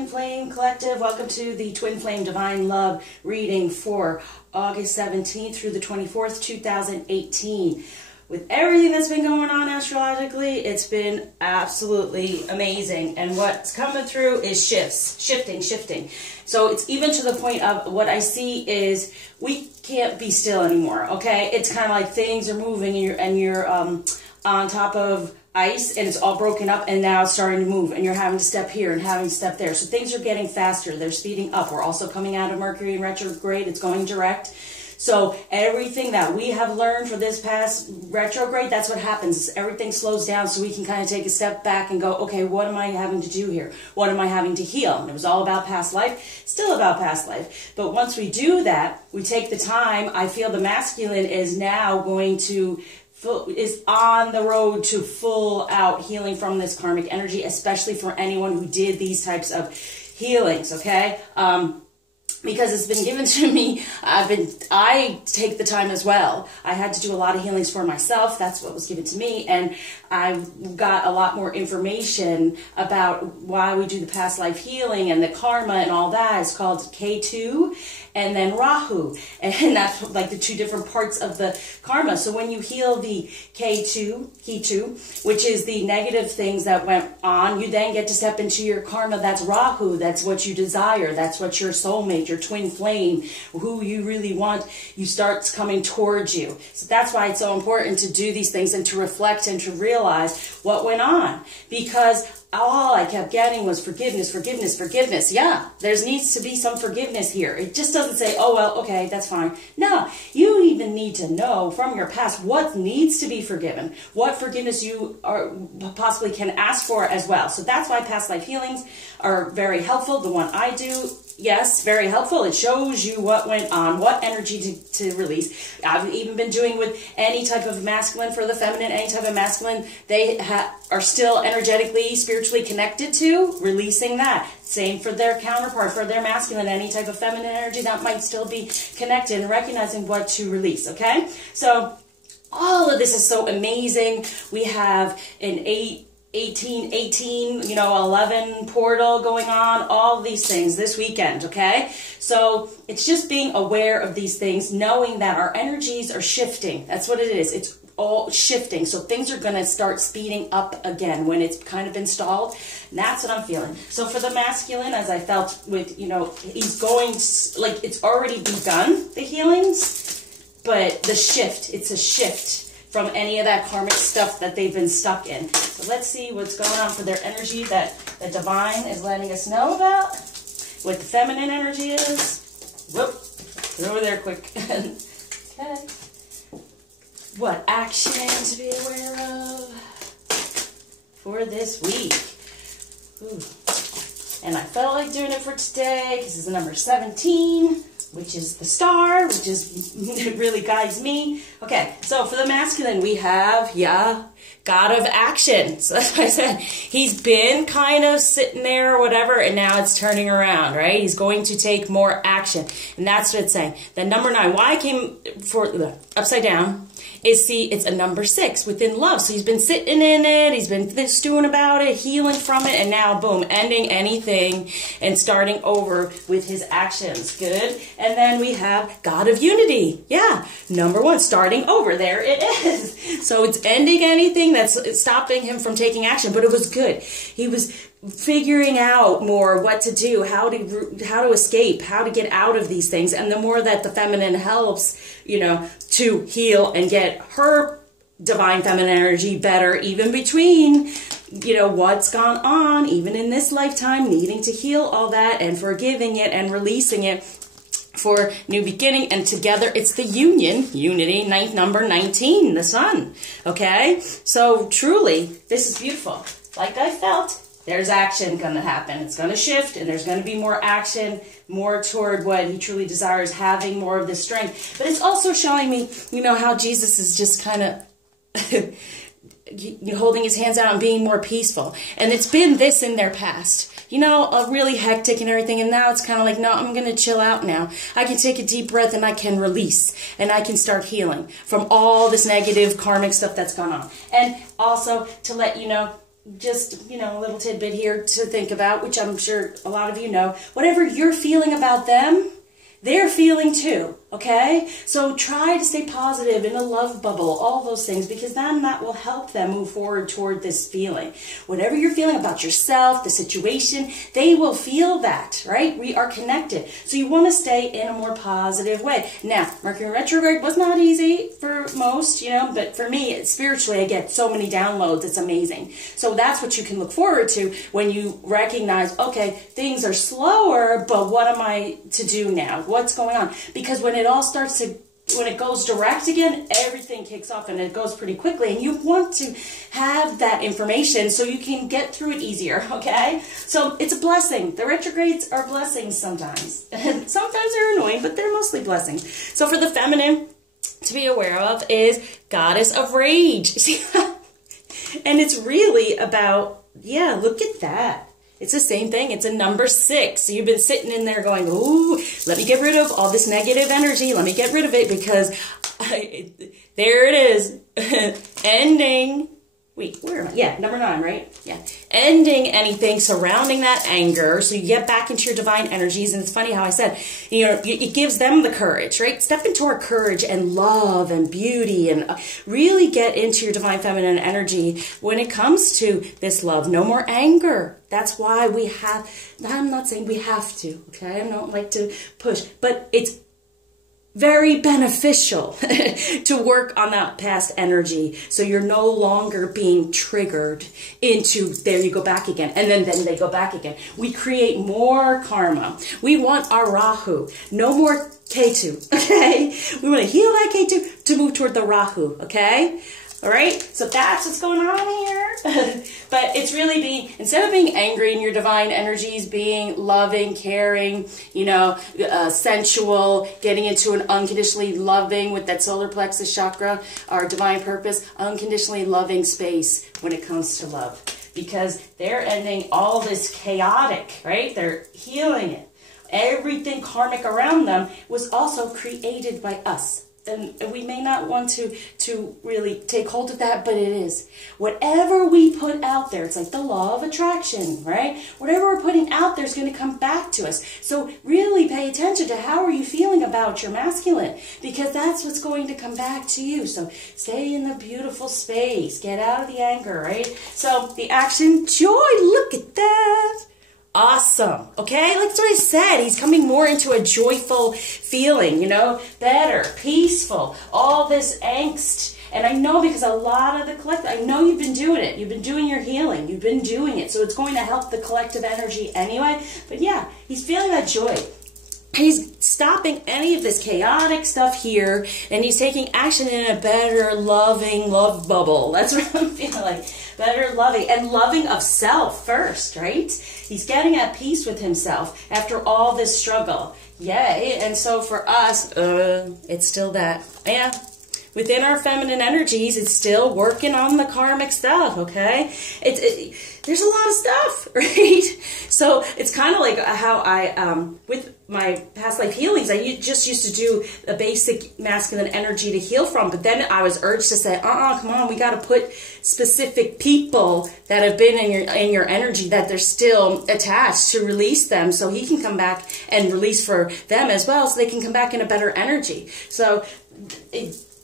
Twin Flame Collective. Welcome to the Twin Flame Divine Love reading for August 17th through the 24th, 2018. With everything that's been going on astrologically, it's been absolutely amazing. And what's coming through is shifting. So it's even to the point of what I see is we can't be still anymore, okay? It's kind of like things are moving and you're on top of ice and it's all broken up and now it's starting to move and you're having to step here and having to step there. So things are getting faster. They're speeding up. We're also coming out of Mercury in retrograde. It's going direct. So everything that we have learned for this past retrograde, that's what happens. Everything slows down so we can kind of take a step back and go, okay, what am I having to do here? What am I having to heal? And it was all about past life, still about past life. But once we do that, we take the time. I feel the masculine is now going to is on the road to full out healing from this karmic energy, especially for anyone who did these types of healings, okay? Because it's been given to me, I take the time as well. I had to do a lot of healings for myself. That's what was given to me. And I got a lot more information about why we do the past life healing and the karma and all that. It's called K2 and then Rahu. And that's like the two different parts of the karma. So when you heal the K2, which is the negative things that went on, you then get to step into your karma. That's Rahu. That's what you desire. That's what your soulmate, your twin flame, who you really want, you start coming towards you. So that's why it's so important to do these things and to reflect and to realize what went on. Because all I kept getting was forgiveness. Yeah, there needs to be some forgiveness here. It just doesn't say, oh, well, okay, that's fine. No, you even need to know from your past what needs to be forgiven, what forgiveness you possibly can ask for as well. So that's why past life healings are very helpful. The one I do, yes, very helpful. It shows you what went on, what energy to release. I've even been doing with any type of masculine for the feminine, any type of masculine they are still energetically, spiritually connected to, releasing that. Same for their counterpart, for their masculine, any type of feminine energy that might still be connected and recognizing what to release, okay? So all of this is so amazing. We have an 18, 11 portal going on, all these things this weekend, okay? So it's just being aware of these things, knowing that our energies are shifting. That's what it is. It's all shifting. So things are going to start speeding up again when it's kind of been stalled. And that's what I'm feeling. So for the masculine, as I felt with, he's going, like it's already begun, the healings, but the shift, it's a shift from any of that karmic stuff that they've been stuck in. So let's see what's going on for their energy that the divine is letting us know about. What the feminine energy is. Whoop. Get over there quick. Okay. What action to be aware of for this week. Ooh. And I felt like doing it for today because it's the number 17. Which is the star, which is, it really guides me. Okay, so for the masculine, we have, God of action. So that's what I said. He's been kind of sitting there or whatever, and now it's turning around, right? He's going to take more action. And that's what it's saying. The number 9, why I came for upside down, is see, it's a number 6 within love. So he's been sitting in it, he's been stewing about it, healing from it, and now, boom, ending anything and starting over with his actions. Good. And then we have God of unity. Yeah, number 1, starting over. There it is. So it's ending anything that's stopping him from taking action, but it was good. He was figuring out more what to do, how to escape, how to get out of these things. And the more that the feminine helps, to heal and get her divine feminine energy better, even between, what's gone on, even in this lifetime, needing to heal all that and forgiving it and releasing it for new beginning. And together it's the unity, number 19, the sun. Okay? So truly, this is beautiful. Like I felt, there's action going to happen. It's going to shift, and there's going to be more action, more toward what he truly desires, having more of this strength. But it's also showing me, how Jesus is just kind of holding his hands out and being more peaceful. And it's been this in their past. Really hectic and everything, and now it's kind of like, no, I'm going to chill out now. I can take a deep breath and I can release, and I can start healing from all this negative karmic stuff that's gone on. And also to let you know, just, you know, a little tidbit here to think about, which I'm sure a lot of you know. Whatever you're feeling about them, they're feeling too, okay? So try to stay positive in a love bubble, all those things, because then that will help them move forward toward this feeling. Whatever you're feeling about yourself, the situation, they will feel that, right? We are connected. So you want to stay in a more positive way. Now, Mercury retrograde was not easy for most, you know, but for me, spiritually, I get so many downloads, it's amazing. So that's what you can look forward to when you recognize, okay, things are slower, but what am I to do now? What's going on? Because when it all starts to, when it goes direct again, everything kicks off and it goes pretty quickly, and you want to have that information so you can get through it easier, okay? So it's a blessing. The retrogrades are blessings sometimes. Sometimes they're annoying, but they're mostly blessings. So for the feminine to be aware of is Goddess of Rage. And it's really about, yeah, look at that. It's the same thing. It's a number 6. So you've been sitting in there going, ooh, let me get rid of all this negative energy. Let me get rid of it because there it is. Ending. Wait, where am I? Yeah, number 9, right? Yeah. Ending anything surrounding that anger so you get back into your divine energies. And it's funny how I said, you know, it gives them the courage, right? Step into our courage and love and beauty and really get into your divine feminine energy when it comes to this love. No more anger. That's why we have, I'm not saying we have to, okay? I don't like to push, but it's very beneficial to work on that past energy so you're no longer being triggered into, there you go back again, and then they go back again. We create more karma. We want our Rahu. No more Ketu, okay? We want to heal that Ketu to move toward the Rahu, okay? All right, so that's what's going on here. But it's really being, instead of being angry in your divine energies, being loving, caring, you know, sensual, getting into an unconditionally loving with that solar plexus chakra, our divine purpose, unconditionally loving space when it comes to love. Because they're ending all this chaotic, right? They're healing it. Everything karmic around them was also created by us. And we may not want to really take hold of that, but it is. Whatever we put out there, it's like the law of attraction, right? Whatever we're putting out there is going to come back to us. So really pay attention to how are you feeling about your masculine, because that's what's going to come back to you. So stay in the beautiful space. Get out of the anger, right? So the action, joy, look at that. Awesome. Okay, like that's what I said. He's coming more into a joyful feeling, you know, better, peaceful, all this angst. And I know because a lot of the collective, I know you've been doing it. You've been doing your healing. You've been doing it. So it's going to help the collective energy anyway. But yeah, he's feeling that joy. He's stopping any of this chaotic stuff here, and he's taking action in a better, loving love bubble. That's what I'm feeling like. Better loving, and loving of self first, right? He's getting at peace with himself after all this struggle. Yay. And so for us, it's still that, yeah. Within our feminine energies, it's still working on the karmic stuff, okay? There's a lot of stuff, right? So it's kind of like how I, with my past life healings, I just used to do a basic masculine energy to heal from, but then I was urged to say, come on, we got to put specific people that have been in your energy that they're still attached to release them so he can come back and release for them as well so they can come back in a better energy. So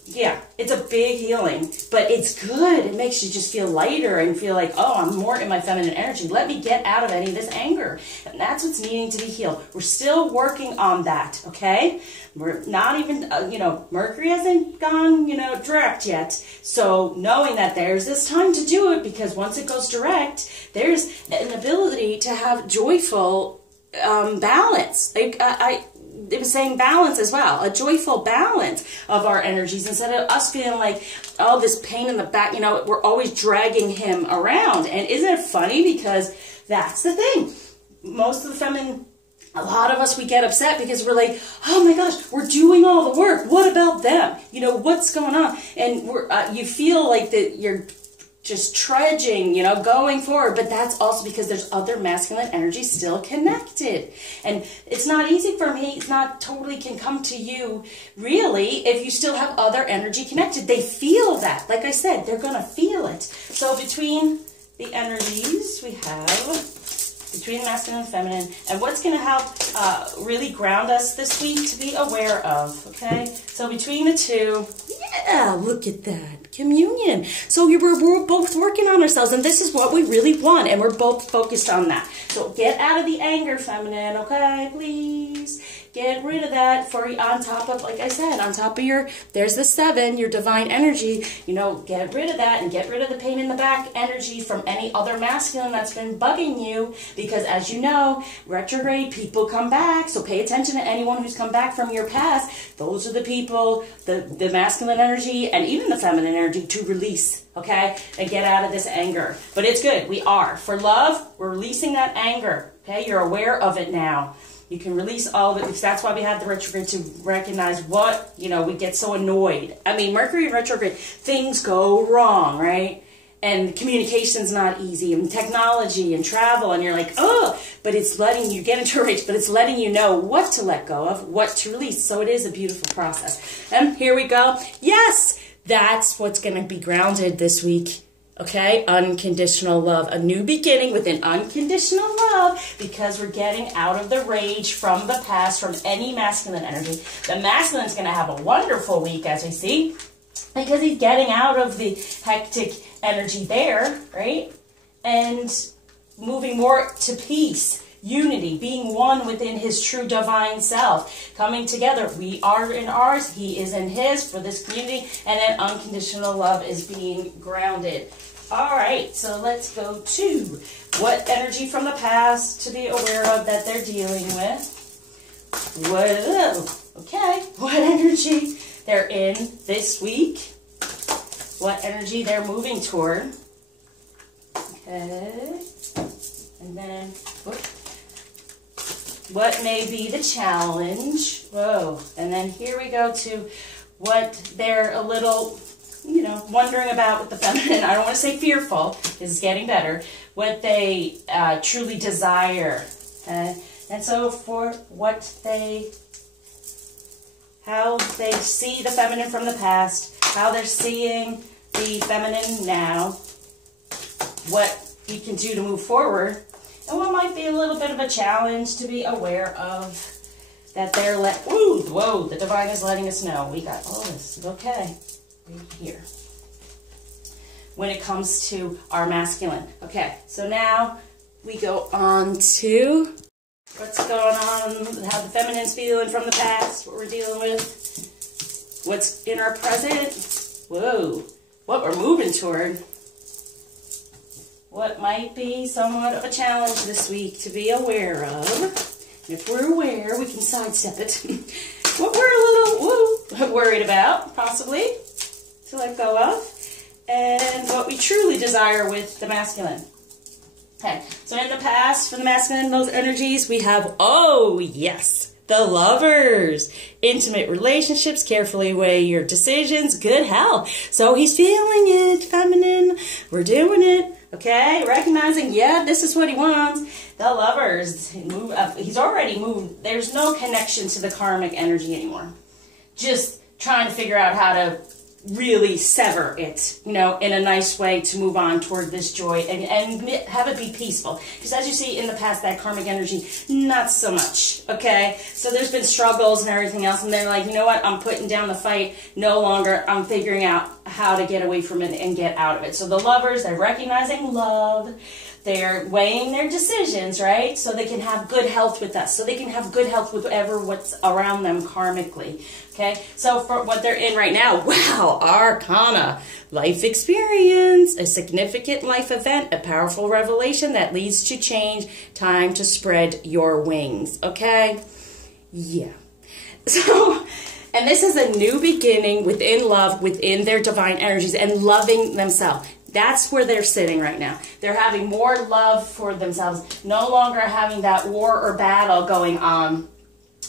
yeah, it's a big healing, but it's good. It makes you just feel lighter and feel like, oh, I'm more in my feminine energy. Let me get out of any of this anger. And that's what's needing to be healed. We're still working on that, okay? We're not even, you know, Mercury hasn't gone, you know, direct yet. So knowing that there's this time to do it, because once it goes direct, there's an ability to have joyful balance. It was saying balance as well, a joyful balance of our energies instead of us feeling like, oh, this pain in the back, you know, we're always dragging him around. And isn't it funny? Because that's the thing. Most of the feminine, a lot of us, we get upset because we're like, oh my gosh, we're doing all the work. What about them? You know, what's going on? And you feel like that you're just trudging, you know, going forward. But that's also because there's other masculine energy still connected. And it's not easy for me. It's not totally can come to you, really, if you still have other energy connected. They feel that. Like I said, they're going to feel it. So between the energies we have between masculine and feminine, and what's going to help really ground us this week to be aware of, okay? So between the two, yeah, look at that, communion. So we're both working on ourselves, and this is what we really want, and we're both focused on that. So get out of the anger, feminine, okay, please. Get rid of that for on top of, like I said, on top of your, there's the 7, your divine energy. You know, get rid of that and get rid of the pain in the back energy from any other masculine that's been bugging you. Because as you know, retrograde people come back. So pay attention to anyone who's come back from your past. Those are the people, the masculine energy and even the feminine energy to release, okay? And get out of this anger. But it's good. We are. For love, we're releasing that anger, okay? You're aware of it now. You can release all of it, because that's why we have the retrograde, to recognize what, you know, we get so annoyed. I mean, Mercury retrograde, things go wrong, right? And communication's not easy, and technology and travel, and you're like, oh, but it's letting you get into a rage, but it's letting you know what to let go of, what to release. So it is a beautiful process. And here we go. Yes, that's what's going to be grounded this week. Okay, unconditional love, a new beginning with an unconditional love, because we're getting out of the rage from the past, from any masculine energy. The masculine's going to have a wonderful week, as we see, because he's getting out of the hectic energy there, right? And moving more to peace, unity, being one within his true divine self, coming together. We are in ours, he is in his, for this community, and then unconditional love is being grounded. All right, so let's go to what energy from the past to be aware of that they're dealing with. What energy they're in this week. What energy they're moving toward. Okay, and then what may be the challenge. Whoa, and then here we go to what they're a little, you know, wondering about with the feminine. I don't want to say fearful, it's getting better. What they truly desire. And so for what how they see the feminine from the past, how they're seeing the feminine now, what we can do to move forward, and what might be a little bit of a challenge to be aware of, that they're whoa, the divine is letting us know. We got all this, okay. Right here, when it comes to our masculine. Okay, so now we go on to what's going on, how the feminine's feeling from the past, what we're dealing with, what's in our present, whoa, what we're moving toward, what might be somewhat of a challenge this week to be aware of. And if we're aware, we can sidestep it. What we're a little worried about, possibly, to let go of, and what we truly desire with the masculine. Okay, so in the past, for the masculine, those energies, we have, oh yes, the lovers. Intimate relationships, carefully weigh your decisions, good health. So he's feeling it, feminine, we're doing it, okay, recognizing, yeah, this is what he wants. The lovers, move up. He's already moved. There's no connection to the karmic energy anymore. Just trying to figure out how to really sever it, you know, in a nice way to move on toward this joy and have it be peaceful. Because as you see in the past, that karmic energy, not so much, okay? So there's been struggles and everything else, and they're like, you know what, I'm putting down the fight, no longer, I'm figuring out how to get away from it and get out of it. So the lovers, they're recognizing love, they're weighing their decisions, right? So they can have good health with us. So they can have good health with what's around them karmically. Okay? So for what they're in right now, wow, Arcana, life experience, a significant life event, a powerful revelation that leads to change, time to spread your wings. Okay? Yeah. So, and this is a new beginning within love, within their divine energies, and loving themselves. That's where they're sitting right now. They're having more love for themselves, no longer having that war or battle going on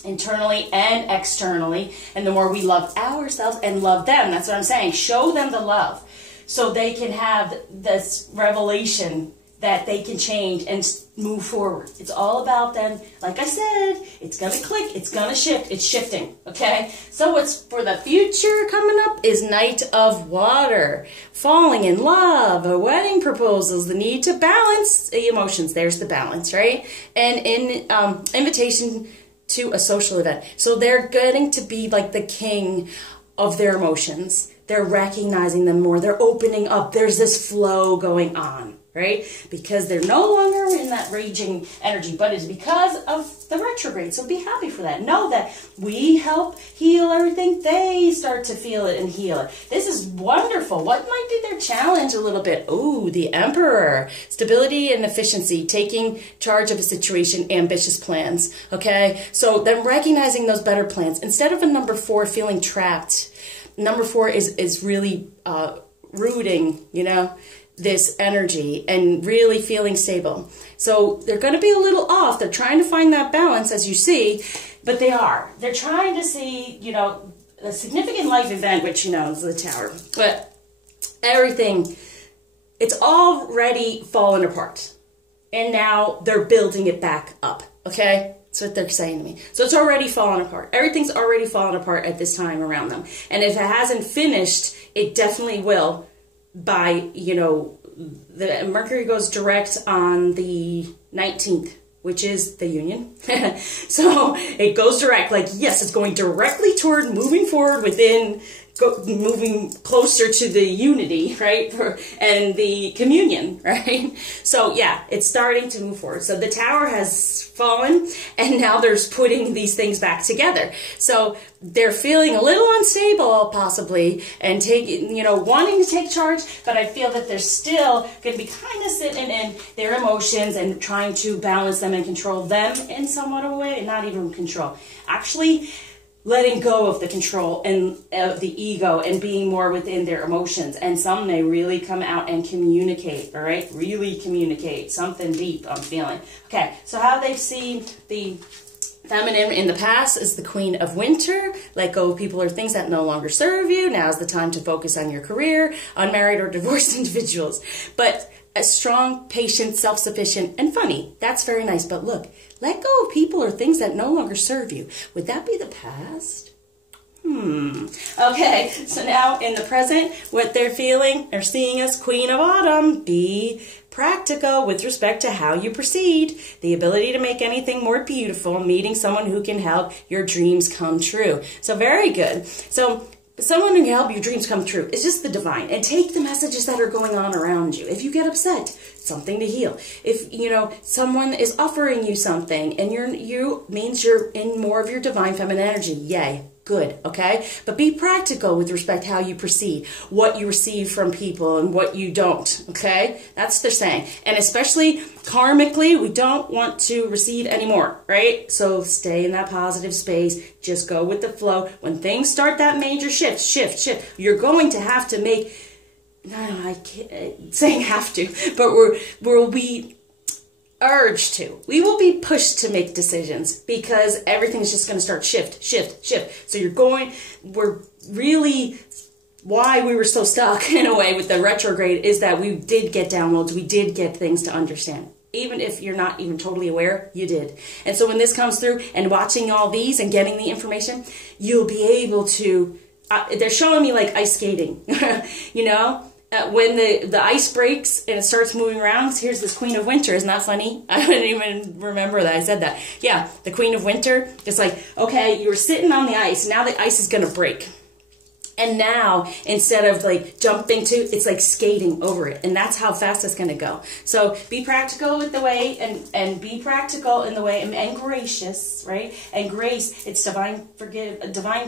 internally and externally. And the more we love ourselves and love them, that's what I'm saying. Show them the love so they can have this revelation that they can change and move forward. It's all about them. Like I said, it's going to click. It's going to shift. It's shifting. Okay? So what's for the future coming up is Knight of Water. Falling in love, wedding proposals, the need to balance the emotions. There's the balance, right? And invitation to a social event. So they're getting to be like the king of their emotions. They're recognizing them more. They're opening up. There's this flow going on, right? Because they're no longer in that raging energy, but it's because of the retrograde. So be happy for that. Know that we help heal everything. They start to feel it and heal it. This is wonderful. What might be their challenge a little bit? Oh, the Emperor. Stability and efficiency, taking charge of a situation, ambitious plans, okay? So then recognizing those better plans. Instead of a number 4 feeling trapped, number 4 is really rooting, you know, this energy and really feeling stable. So they're going to be a little off. They're trying to find that balance, as you see, but they are. They're trying to see, you know, a significant life event, which, you know, is the Tower. But everything, it's already fallen apart. And now they're building it back up, okay? That's what they're saying to me. So it's already fallen apart. Everything's already fallen apart at this time around them. And if it hasn't finished, it definitely will by, you know, the Mercury goes direct on the 19th, which is the union. So it goes direct, like, yes, it's going directly toward moving forward within, moving closer to the unity, right? And the communion, right? So yeah, it's starting to move forward. So the Tower has fallen and now they're putting these things back together. So they're feeling a little unstable possibly and taking, you know, wanting to take charge, but I feel that they're still going to be kind of sitting in their emotions and trying to balance them and control them in somewhat of a way, not even control. Actually, letting go of the control and of the ego and being more within their emotions. And some may really come out and communicate, all right? Really communicate. Something deep, I'm feeling. Okay, so how they see the feminine in the past is the Queen of Winter. Let go of people or things that no longer serve you. Now's the time to focus on your career, unmarried or divorced individuals. But a strong, patient, self-sufficient, and funny. That's very nice. But look, let go of people or things that no longer serve you. Would that be the past? Okay, so now in the present, what they're feeling, they're seeing as Queen of Autumn. Be practical with respect to how you proceed. The ability to make anything more beautiful. Meeting someone who can help your dreams come true. So very good. So someone who can help your dreams come true is just the divine. And take the messages that are going on around you. If you get upset, something to heal. If, you know, someone is offering you something and you means you're in more of your divine feminine energy, yay. Good, okay? But be practical with respect to how you proceed, what you receive from people and what you don't, okay? That's what they're saying. And especially karmically, we don't want to receive anymore, right? So stay in that positive space. Just go with the flow. When things start that major shift, you're going to have to make, no, I can't, saying have to, but we'll be urged to. We will be pushed to make decisions because everything's just going to start shift. So we're really, why we were so stuck in a way with the retrograde is that we did get downloads. We did get things to understand. Even if you're not even totally aware, you did. And so when this comes through and watching all these and getting the information, you'll be able to, they're showing me like ice skating, you know? When the ice breaks and it starts moving around, here's this Queen of Winter. Isn't that funny? I didn't even remember that I said that. Yeah, the Queen of Winter. It's like, okay, you were sitting on the ice. Now the ice is going to break. And now, instead of like jumping to, it's like skating over it. And that's how fast it's going to go. So be practical with the way and be practical in the way and gracious, right? And grace, it's divine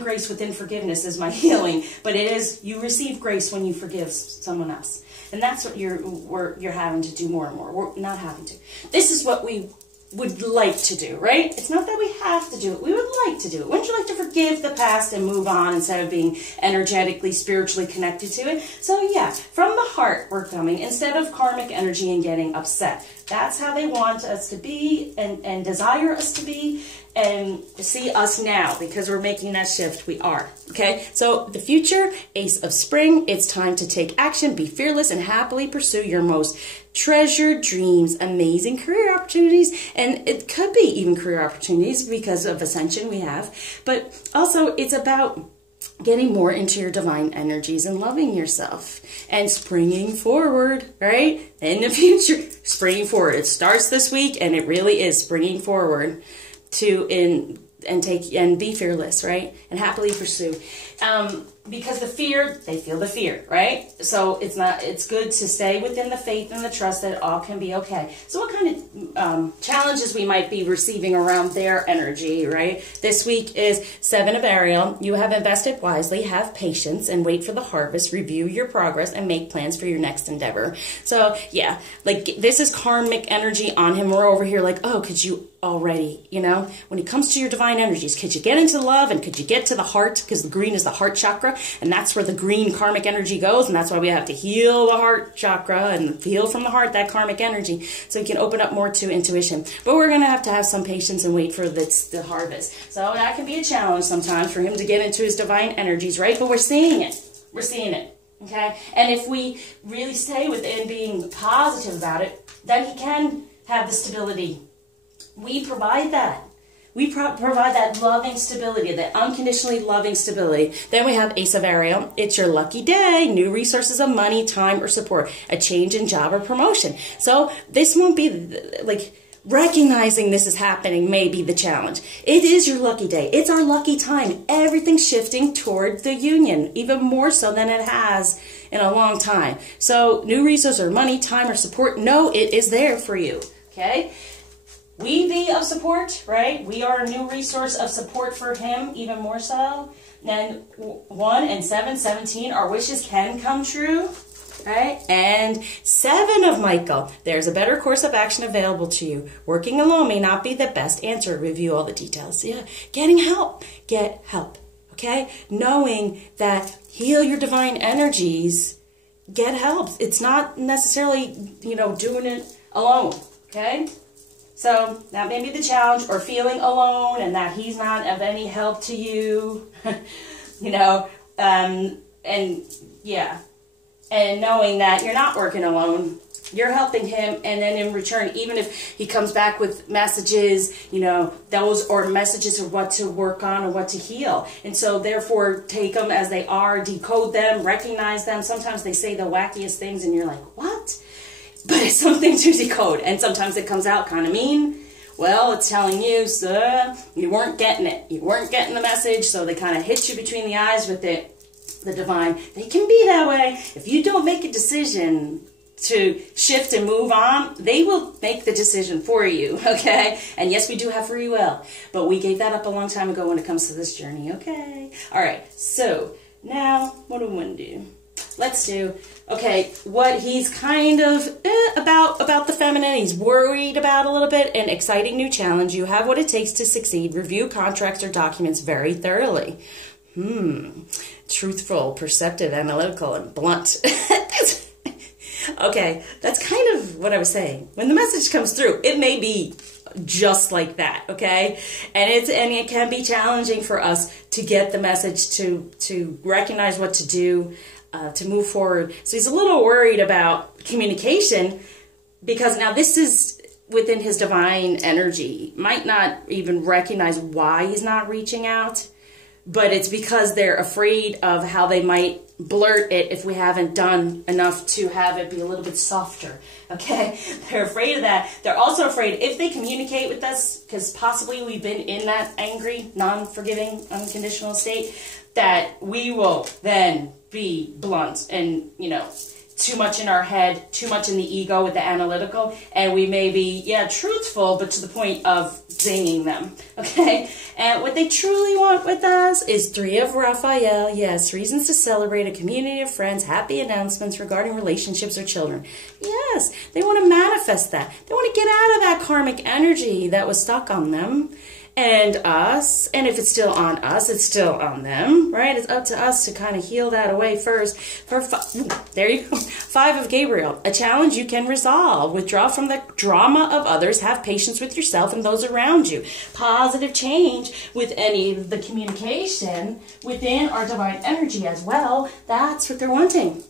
grace within forgiveness is my healing. But it is, you receive grace when you forgive someone else. And that's what you're having to do more and more. We're not having to. This is what we would like to do, right? It's not that we have to do it. We would like to do it. Wouldn't you like to forgive the past and move on instead of being energetically, spiritually connected to it? So yeah, from the heart we're coming instead of karmic energy and getting upset. That's how they want us to be and desire us to be. and see us now, because we're making that shift. We are. Okay, so the future, Ace of Spring, it's time to take action, be fearless, and happily pursue your most treasured dreams, amazing career opportunities, and it could be even career opportunities because of ascension we have, but also it's about getting more into your divine energies and loving yourself and springing forward, right? In the future, springing forward. It starts this week, and it really is springing forward to and be fearless, right? And happily pursue. Because the fear, they feel the fear, right? So it's good to stay within the faith and the trust that all can be okay. So what kind of challenges we might be receiving around their energy, right? This week is 7 of Ariel. You have invested wisely, have patience, and wait for the harvest. Review your progress and make plans for your next endeavor. So yeah, like this is karmic energy on him. We're over here like, oh, could you already, you know, when it comes to your divine energies, could you get into love and could you get to the heart? Because the green is the heart chakra, and that's where the green karmic energy goes, and that's why we have to heal the heart chakra and heal from the heart that karmic energy so we can open up more to intuition. But we're going to have some patience and wait for the harvest. So that can be a challenge sometimes for him to get into his divine energies, right? But we're seeing it. We're seeing it. Okay? And if we really stay within being positive about it, then he can have the stability. We provide that. We provide that loving stability, that unconditionally loving stability. Then we have Ace of Ariel. It's your lucky day. New resources of money, time, or support. A change in job or promotion. So this won't be like recognizing this is happening may be the challenge. It is your lucky day. It's our lucky time. Everything's shifting toward the union, even more so than it has in a long time. So new resources or money, time, or support, no, it is there for you. Okay? We be of support, right? We are a new resource of support for him, even more so. Then 1 and 7, 17, our wishes can come true, right? And 7 of Michael, there's a better course of action available to you. Working alone may not be the best answer. Review all the details. Yeah, getting help. Get help, okay? Knowing that heal your divine energies, get help. It's not necessarily, you know, doing it alone, okay? So that may be the challenge, or feeling alone and that he's not of any help to you, you know, and yeah, and knowing that you're not working alone, you're helping him, and then in return, even if he comes back with messages, you know, those are messages of what to work on or what to heal. And so therefore take them as they are, decode them, recognize them. Sometimes they say the wackiest things and you're like, what? But it's something to decode, and sometimes it comes out kind of mean. Well, it's telling you, sir, you weren't getting it. You weren't getting the message, so they kind of hit you between the eyes with it, the divine. They can be that way. If you don't make a decision to shift and move on, they will make the decision for you, okay? And yes, we do have free will, but we gave that up a long time ago when it comes to this journey, okay? All right, so now what do we want to do? Let's do, okay, what he's kind of about the feminine, he's worried about a little bit, an exciting new challenge. You have what it takes to succeed. Review contracts or documents very thoroughly. Truthful, perceptive, analytical, and blunt. Okay, that's kind of what I was saying. When the message comes through, it may be just like that, okay? And it can be challenging for us to get the message, to recognize what to do, to move forward. So he's a little worried about communication, because now this is within his divine energy. Might not even recognize why he's not reaching out, but it's because they're afraid of how they might blurt it if we haven't done enough to have it be a little bit softer, okay? They're afraid of that. They're also afraid if they communicate with us, because possibly we've been in that angry, non-forgiving, unconditional state, that we will then be blunt and, you know, too much in our head, too much in the ego with the analytical, and we may be, yeah, truthful, but to the point of zinging them, okay? And what they truly want with us is 3 of Raphael, yes, reasons to celebrate, a community of friends, happy announcements regarding relationships or children. Yes, they want to manifest that. They want to get out of that karmic energy that was stuck on them and us. And if it's still on us, it's still on them, right? It's up to us to kind of heal that away first. There you go. 5 of Gabriel, a challenge you can resolve. Withdraw from the drama of others. Have patience with yourself and those around you. Positive change with any of the communication within our divine energy as well. That's what they're wanting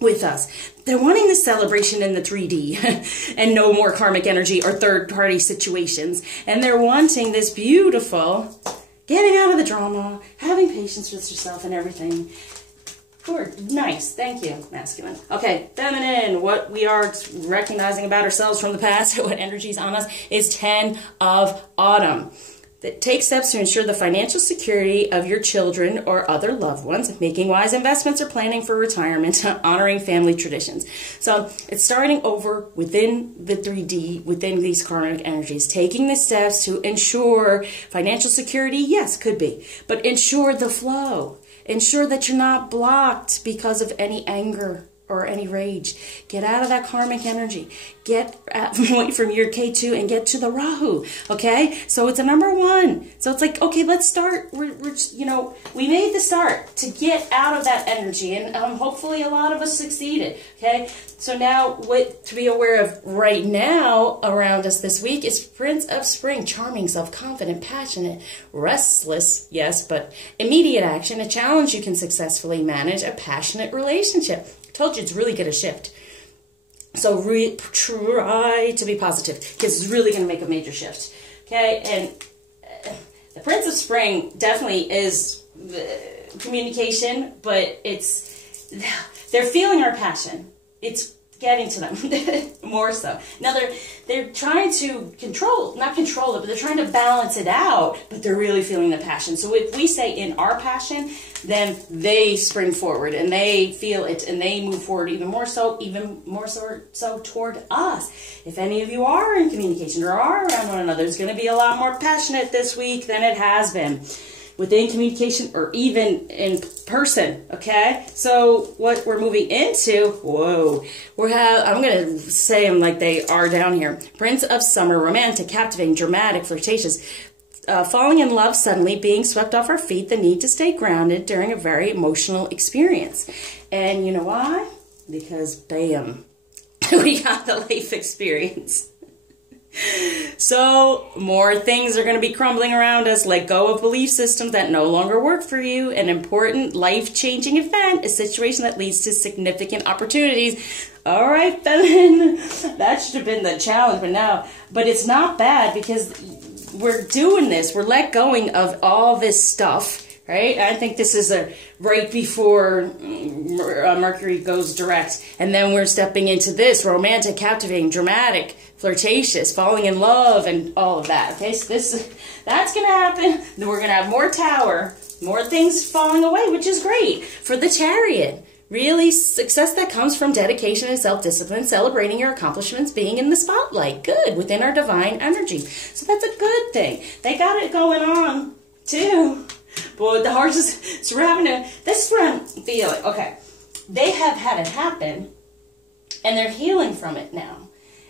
with us. They're wanting this celebration in the 3D and no more karmic energy or third-party situations. And they're wanting this beautiful getting out of the drama, having patience with yourself and everything. Good. Nice. Thank you, masculine. Okay, feminine. What we are recognizing about ourselves from the past, what energy's on us, is 10 of Autumn. Take steps to ensure the financial security of your children or other loved ones, making wise investments or planning for retirement, honoring family traditions. So it's starting over within the 3D, within these karmic energies, taking the steps to ensure financial security, yes, could be, but ensure the flow. Ensure that you're not blocked because of any anger or any rage. Get out of that karmic energy. Get away from your K2 and get to the Rahu. Okay? So it's a number 1. So it's like, okay, let's start. We're we made the start to get out of that energy, and hopefully a lot of us succeeded. Okay? So now what to be aware of right now around us this week is Prince of Spring, charming, self-confident, passionate, restless, yes, but immediate action, a challenge you can successfully manage, a passionate relationship. Told you it's really going to shift. So try to be positive because it's really going to make a major shift. Okay, and the Prince of Spring definitely is communication, but they're feeling our passion. It's getting to them more so. Now they're trying to not control it, but they're trying to balance it out, but they're really feeling the passion. So if we say in our passion, then they spring forward and they feel it and they move forward even more so toward us. If any of you are in communication or are around one another, it's going to be a lot more passionate this week than it has been within communication or even in person, okay? So what we're moving into, I'm going to say them like they are down here. Prince of Summer, romantic, captivating, dramatic, flirtatious, falling in love suddenly, being swept off our feet, the need to stay grounded during a very emotional experience. And you know why? Because, bam, we got the life experience. So more things are going to be crumbling around us. Let go of belief systems that no longer work for you. An important life-changing event, a situation that leads to significant opportunities. All right, feminine, that should have been the challenge, but it's not bad because we're doing this. We're let going of all this stuff. Right? I think this is right before Mercury goes direct. And then we're stepping into this romantic, captivating, dramatic, flirtatious, falling in love, and all of that. Okay, so that's going to happen. Then we're going to have more Tower, more things falling away, which is great. For the Chariot, really success that comes from dedication and self-discipline, celebrating your accomplishments, being in the spotlight. Good, within our divine energy. So that's a good thing. They got it going on, too. But the heart is we're having this is what I'm feeling. Okay, they have had it happen, and they're healing from it now.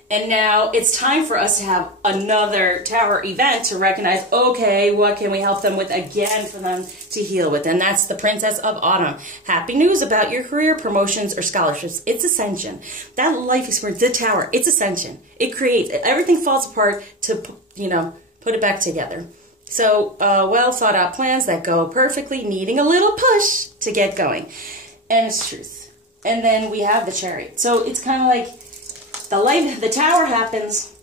And now it's time for us to have another Tower event to recognize, okay, what can we help them with again for them to heal with? And that's the Princess of Autumn. Happy news about your career, promotions, or scholarships. It's ascension. That life experience, the Tower, it's ascension. It creates, everything falls apart to, put it back together. So, well thought out plans that go perfectly, needing a little push to get going. And it's truth. And then we have the Chariot. So it's kind of like the Tower happens,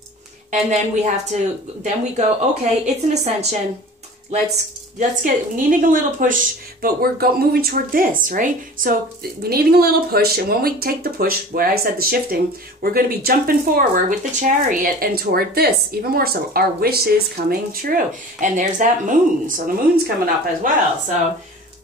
and then we go, okay, it's an ascension. Let's get, needing a little push, but we're moving toward this, right? So we're needing a little push, and when we take the push, where I said the shifting, we're going to be jumping forward with the Chariot and toward this, even more so. Our wish is coming true. And there's that moon. So the moon's coming up as well. So,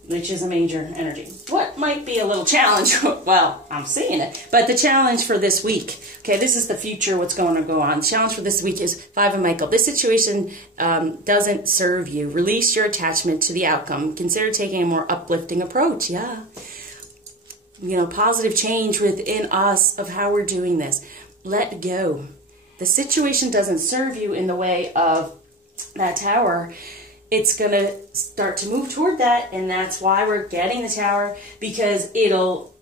which is a major energy. What might be a little challenge? Well, I'm seeing it. But the challenge for this week, okay, this is the future, what's going to go on. The challenge for this week is 5 of Michael. This situation doesn't serve you. Release your attachment to the outcome. Consider taking a more uplifting approach. Yeah. Positive change within us of how we're doing this. Let go. The situation doesn't serve you in the way of that tower, it's going to start to move toward that, and that's why we're getting the tower, because it'll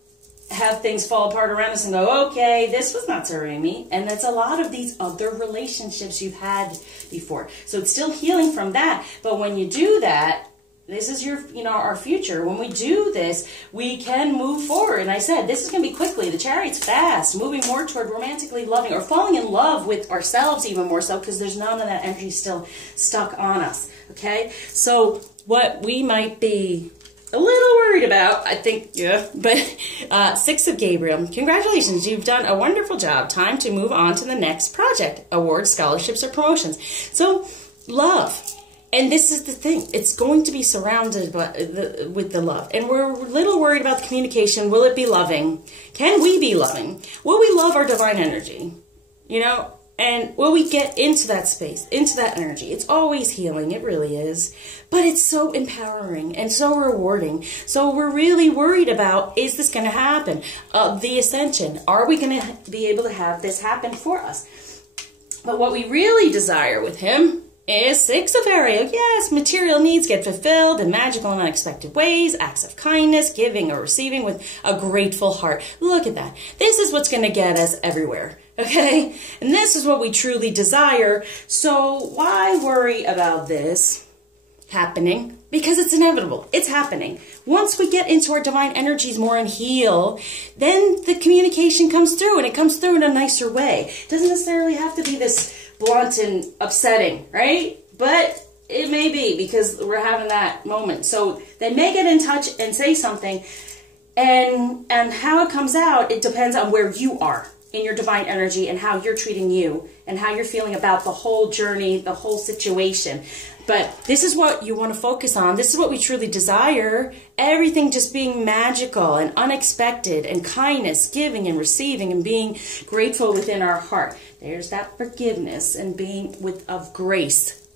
have things fall apart around us and go, okay, this was not serving me, and that's a lot of these other relationships you've had before. So it's still healing from that, but when you do that, this is your, our future. When we do this, we can move forward. And I said, this is going to be quickly. The Chariot's fast, moving more toward romantically loving or falling in love with ourselves even more so, because there's none of that energy still stuck on us. Okay? So what we might be a little worried about, I think, but Six of Gabriel, congratulations, you've done a wonderful job. Time to move on to the next project, awards, scholarships, or promotions. So, love. And this is the thing, it's going to be surrounded with the love. And we're a little worried about the communication. Will it be loving? Can we be loving? Will we love our divine energy? And will we get into that space, into that energy? It's always healing, it really is. But it's so empowering and so rewarding. So we're really worried about, is this going to happen? The ascension, are we going to be able to have this happen for us? But what we really desire with him is Six of Ariel. Yes, material needs get fulfilled in magical and unexpected ways, acts of kindness, giving or receiving with a grateful heart. Look at that. This is what's going to get us everywhere, okay? And this is what we truly desire. So why worry about this happening? Because it's inevitable. It's happening. Once we get into our divine energies more and heal, then the communication comes through, and it comes through in a nicer way. It doesn't necessarily have to be this blunt and upsetting, right? But it may be, because we're having that moment. So they may get in touch and say something, and how it comes out, it depends on where you are in your divine energy and how you're treating you and how you're feeling about the whole journey, the whole situation. But this is what you want to focus on. This is what we truly desire. Everything just being magical and unexpected, and kindness, giving and receiving, and being grateful within our heart. There's that forgiveness and being of grace.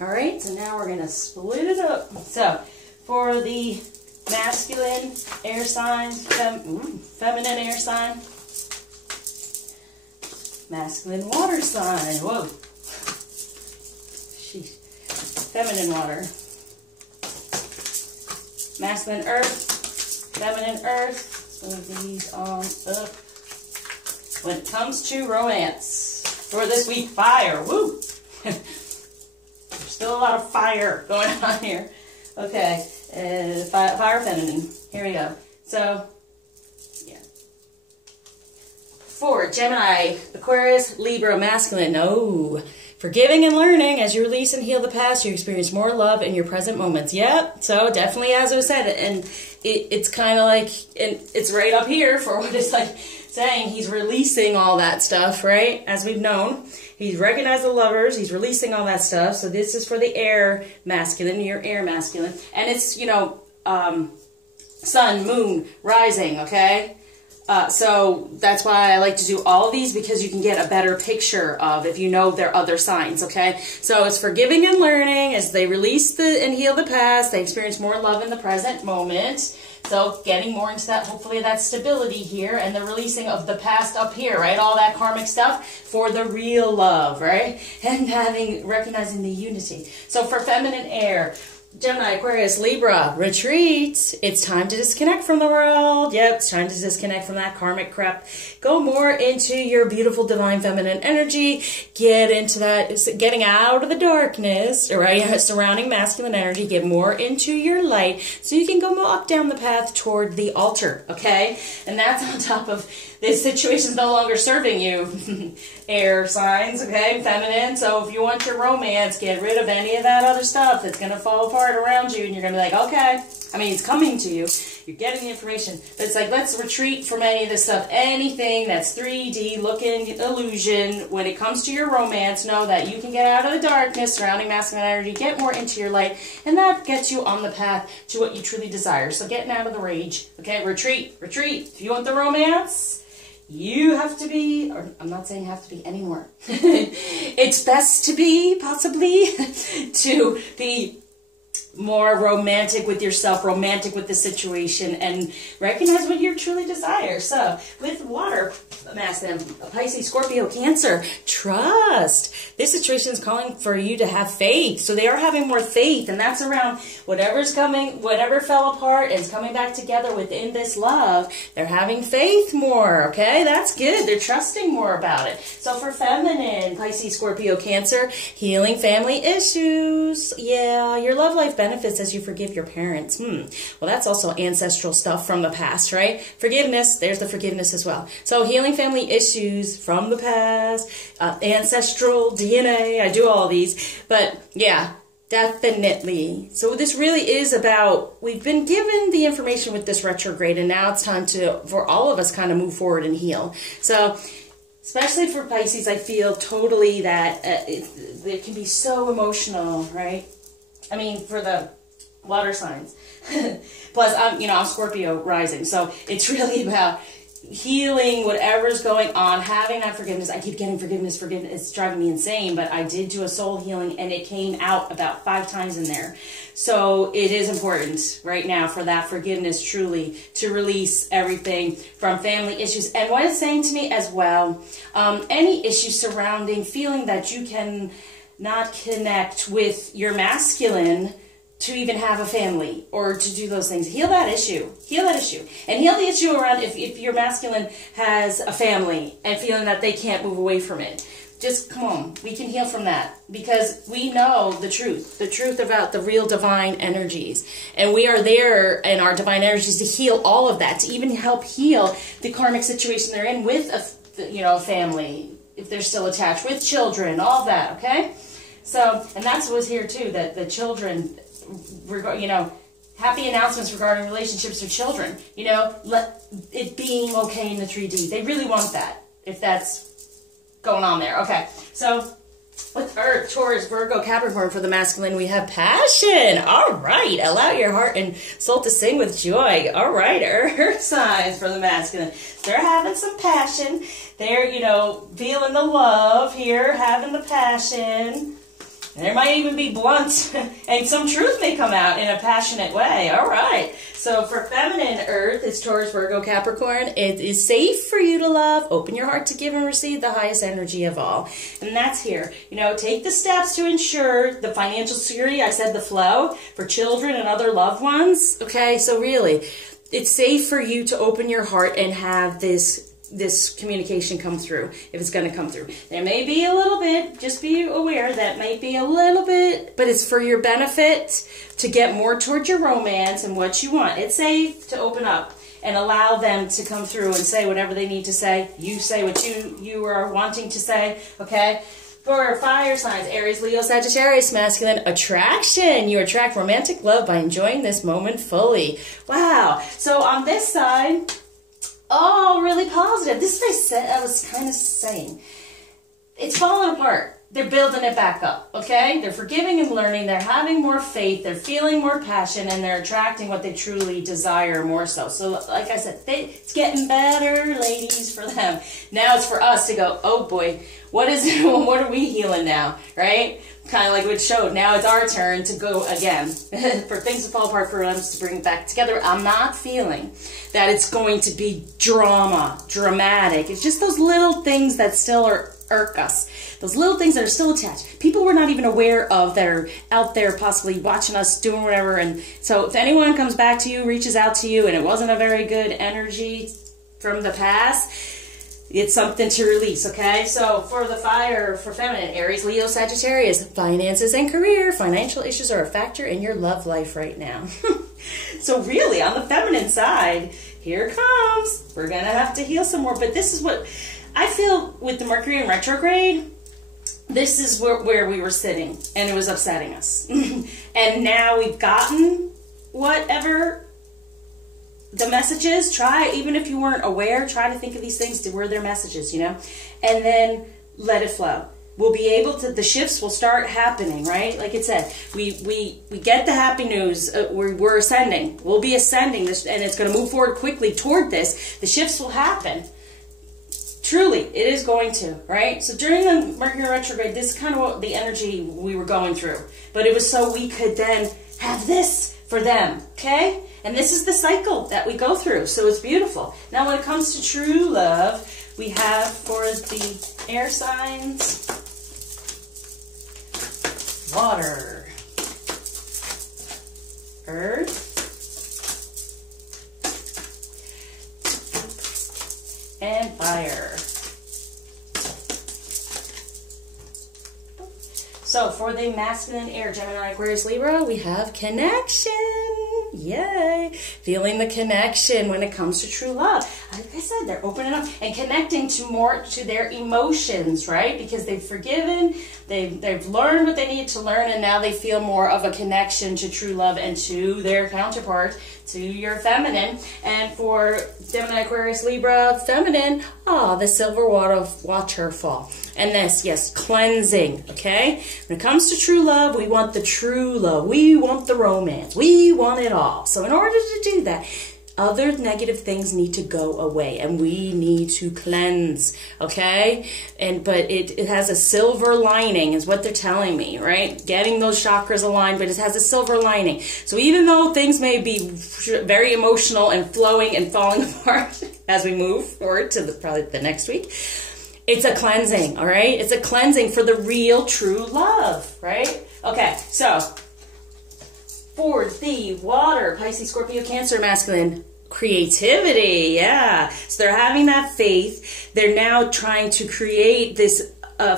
All right, so now we're going to split it up. So for the masculine air sign, feminine air sign, masculine water sign, whoa. Feminine water, masculine earth, feminine earth. So these on up. When it comes to romance for this week, fire. Woo! There's still a lot of fire going on here. Okay, fire feminine. Here we go. So, yeah. For Gemini, Aquarius, Libra, masculine. Oh. Forgiving and learning. As you release and heal the past, you experience more love in your present moments. Yep. So definitely, as I said, and it's kind of like, and it's right up here for what it's like saying. He's releasing all that stuff, right? As we've known, he's recognized the lovers. He's releasing all that stuff. So this is for the air masculine, your air masculine, and it's sun, moon, rising. Okay. So that's why I like to do all of these, because you can get a better picture of if you know their other signs, okay? So it's forgiving and learning. As they release and heal the past, they experience more love in the present moment. So getting more into that, hopefully that stability here, and the releasing of the past up here, right? All that karmic stuff for the real love, right? And recognizing the unity. So for feminine air, Gemini, Aquarius, Libra, retreat. It's time to disconnect from the world. Yep, it's time to disconnect from that karmic crap. Go more into your beautiful divine feminine energy. Get into that, getting out of the darkness, right? Surrounding masculine energy. Get more into your light so you can go up down the path toward the altar, okay? And that's on top of this situation's no longer serving you. Air signs, okay, feminine. So if you want your romance, get rid of any of that other stuff that's going to fall apart around you, and you're going to be like, okay. I mean, it's coming to you. You're getting the information. But it's like, let's retreat from any of this stuff. Anything that's 3D looking illusion. When it comes to your romance, know that you can get out of the darkness surrounding masculine energy, get more into your light, and that gets you on the path to what you truly desire. So getting out of the rage. Okay, retreat, retreat. If you want the romance, you have to be, or I'm not saying you have to be anymore. It's best to be, possibly, to be more romantic with yourself, romantic with the situation, and recognize what you truly desire. So with water masculine, Pisces, Scorpio, Cancer, trust. This situation is calling for you to have faith. So they are having more faith, and that's around whatever's coming, whatever fell apart and is coming back together within this love. They're having faith more, okay? That's good. They're trusting more about it. So for feminine, Pisces, Scorpio, Cancer, healing family issues. Yeah, your love life benefits as you forgive your parents. Well, that's also ancestral stuff from the past, right? Forgiveness, there's the forgiveness as well. So healing family issues from the past, ancestral DNA, I do all these, but yeah, definitely. So this really is about, we've been given the information with this retrograde, and now it's time for all of us kind of move forward and heal. So especially for Pisces, I feel totally that it can be so emotional, right? I mean, for the water signs. Plus, I'm Scorpio rising, so it's really about healing whatever's going on, having that forgiveness. I keep getting forgiveness. It's driving me insane, but I did do a soul healing, and it came out about 5 times in there. So it is important right now for that forgiveness truly to release everything from family issues. And what it's saying to me as well, any issues surrounding feeling that you can not connect with your masculine to even have a family or to do those things. Heal that issue. Heal that issue. And heal the issue around if your masculine has a family and feeling that they can't move away from it. Just come on. We can heal from that because we know the truth about the real divine energies. And we are there in our divine energies to heal all of that, to even help heal the karmic situation they're in with a family, if they're still attached, with children, all that, okay? So, and that's what's here too, that the children, happy announcements regarding relationships with children, let it being okay in the 3D. They really want that, if that's going on there. Okay, so with Earth, Taurus, Virgo, Capricorn for the masculine, we have passion. All right, allow your heart and soul to sing with joy. All right, Earth signs for the masculine. They're having some passion. They're, feeling the love here, having the passion. There might even be blunt, and some truth may come out in a passionate way. All right. So for feminine Earth, it's Taurus, Virgo, Capricorn. It is safe for you to love. Open your heart to give and receive the highest energy of all. And that's here. Take the steps to ensure the financial security. I said the flow for children and other loved ones. Okay, so really, it's safe for you to open your heart and have this communication come through, if it's going to come through. There may be a little bit, just be aware that may be a little bit, but it's for your benefit to get more towards your romance and what you want. It's safe to open up and allow them to come through and say whatever they need to say. You say what you are wanting to say, okay? For fire signs, Aries, Leo, Sagittarius, masculine, attraction. You attract romantic love by enjoying this moment fully. Wow. So on this side, oh, really positive. This is what I was kind of saying. It's falling apart. They're building it back up, okay? They're forgiving and learning. They're having more faith. They're feeling more passion, and they're attracting what they truly desire more so. So, like I said, it's getting better, ladies, for them. Now it's for us to go, oh, boy, what are we healing now, right? Kind of like what showed. Now it's our turn to go again. For things to fall apart, for us to bring it back together. I'm not feeling that it's going to be dramatic. It's just those little things that still irk us. Those little things that are still attached. People we're not even aware of that are out there possibly watching us doing whatever. And so if anyone comes back to you, reaches out to you, and it wasn't a very good energy from the past, it's something to release, okay? So for the fire, for feminine, Aries, Leo, Sagittarius, finances and career. Financial issues are a factor in your love life right now. So really, on the feminine side, here it comes. We're going to have to heal some more. But this is what I feel with the Mercury in retrograde. This is where we were sitting, and it was upsetting us. And now we've gotten whatever the messages. Try, even if you weren't aware, try to think of these things. Were their messages, and then let it flow. We'll be able to, the shifts will start happening, right? Like it said, we get the happy news. We're ascending. We'll be ascending this, and it's going to move forward quickly toward this. The shifts will happen. Truly, it is going to, right? So during the Mercury retrograde, this is kind of what the energy we were going through. But it was so we could then have this for them, okay? And this is the cycle that we go through, so it's beautiful. Now when it comes to true love, we have for the air signs, water, earth, and fire. So for the masculine air, Gemini, Aquarius, Libra, we have connection. Yay. Feeling the connection when it comes to true love. Like I said, they're opening up and connecting to more to their emotions, right? Because they've forgiven, they've learned what they need to learn, and now they feel more of a connection to true love and to their counterpart, to your feminine. And for Gemini, Aquarius, Libra, feminine, the silver waterfall. And this, yes, cleansing, okay? When it comes to true love, we want the true love. We want the romance. We want it all. So in order to do that, other negative things need to go away, and we need to cleanse, okay? But it has a silver lining is what they're telling me, right? Getting those chakras aligned, but it has a silver lining. So even though things may be very emotional and flowing and falling apart as we move forward to probably the next week, it's a cleansing, all right? It's a cleansing for the real true love, right? Okay, so for the water, Pisces, Scorpio, Cancer, masculine, creativity, yeah. So they're having that faith. They're now trying to create this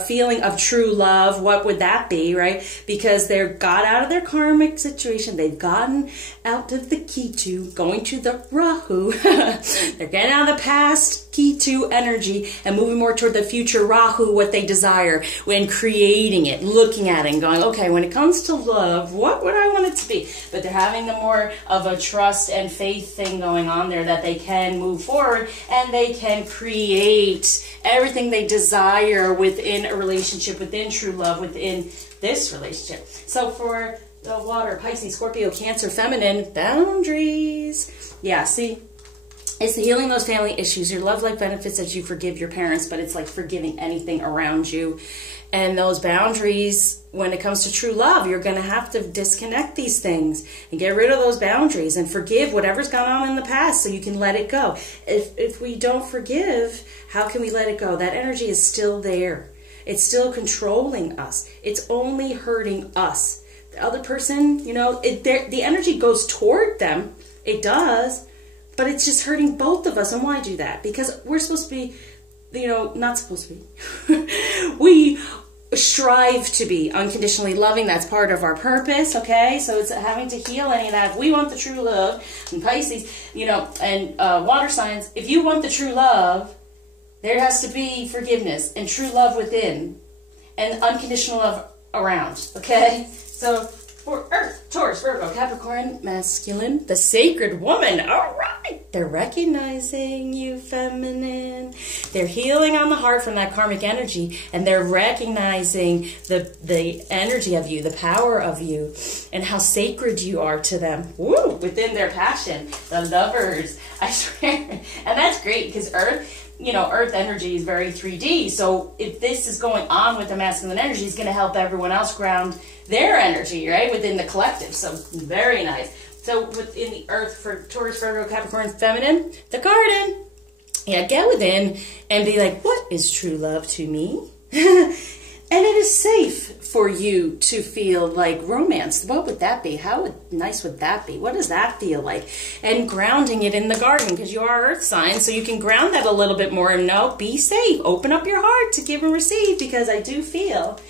feeling of true love. What would that be, right? Because they got out of their karmic situation. They've gotten out of the Ketu, going to the Rahu. They're getting out of the past Ketu energy and moving more toward the future Rahu, what they desire, when creating it, looking at it and going, okay, when it comes to love, what would I want it to be? But they're having the more of a trust and faith thing going on there, that they can move forward and they can create everything they desire within a relationship, within true love, within this relationship. So for the water, Pisces, Scorpio, Cancer, feminine, boundaries. Yeah, see, it's healing those family issues. Your love life benefits as you forgive your parents, but it's like forgiving anything around you. And those boundaries, when it comes to true love, you're going to have to disconnect these things and get rid of those boundaries and forgive whatever's gone on in the past so you can let it go. If we don't forgive, how can we let it go? That energy is still there. It's still controlling us. It's only hurting us. The other person, you know, the energy goes toward them. It does. But it's just hurting both of us. And why do that? Because we're supposed to be, you know, not supposed to be. We strive to be unconditionally loving. That's part of our purpose, okay? So it's having to heal any of that. If we want the true love, and Pisces, you know, and water signs, if you want the true love, there has to be forgiveness and true love within and unconditional love around, okay? So for Earth, Taurus, Virgo, Capricorn, masculine, the sacred woman. All right. They're recognizing you, feminine. They're healing on the heart from that karmic energy, and they're recognizing the energy of you, the power of you, and how sacred you are to them. Woo! Within their passion, the lovers. I swear. And that's great because Earth, you know, Earth energy is very 3D. So if this is going on with the masculine energy, it's going to help everyone else ground their energy, right, within the collective. So very nice. So within the Earth for Taurus, Virgo, Capricorn, feminine, the garden. Yeah, get within and be like, what is true love to me? And it is safe for you to feel like romance. What would that be? How nice would that be? What does that feel like? And grounding it in the garden, because you are Earth sign, so you can ground that a little bit more and know, be safe. Open up your heart to give and receive, because I do feel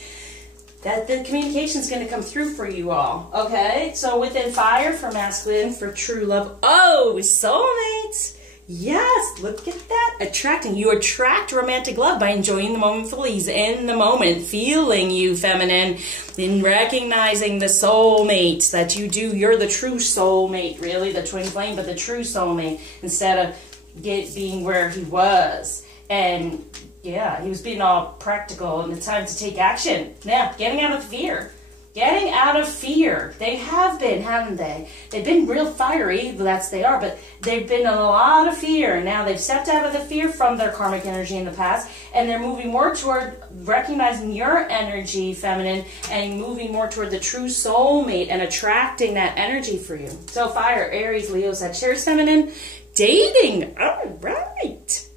that the communication is going to come through for you all. Okay? So within fire for masculine, for true love. Oh, soulmates. Yes, look at that. Attracting. You attract romantic love by enjoying the moment fully, in the moment, feeling you, feminine, in recognizing the soulmate that you do. You're the true soulmate, really, the twin flame, but the true soulmate, instead of being where he was. And yeah, he was being all practical, and it's time to take action. Yeah, getting out of fear. Getting out of fear. They have been, haven't they? They've been real fiery, they are, but they've been in a lot of fear. Now they've stepped out of the fear from their karmic energy in the past, and they're moving more toward recognizing your energy, feminine, and moving more toward the true soulmate and attracting that energy for you. So fire, Aries, Leo, Sagittarius, feminine, dating. All right.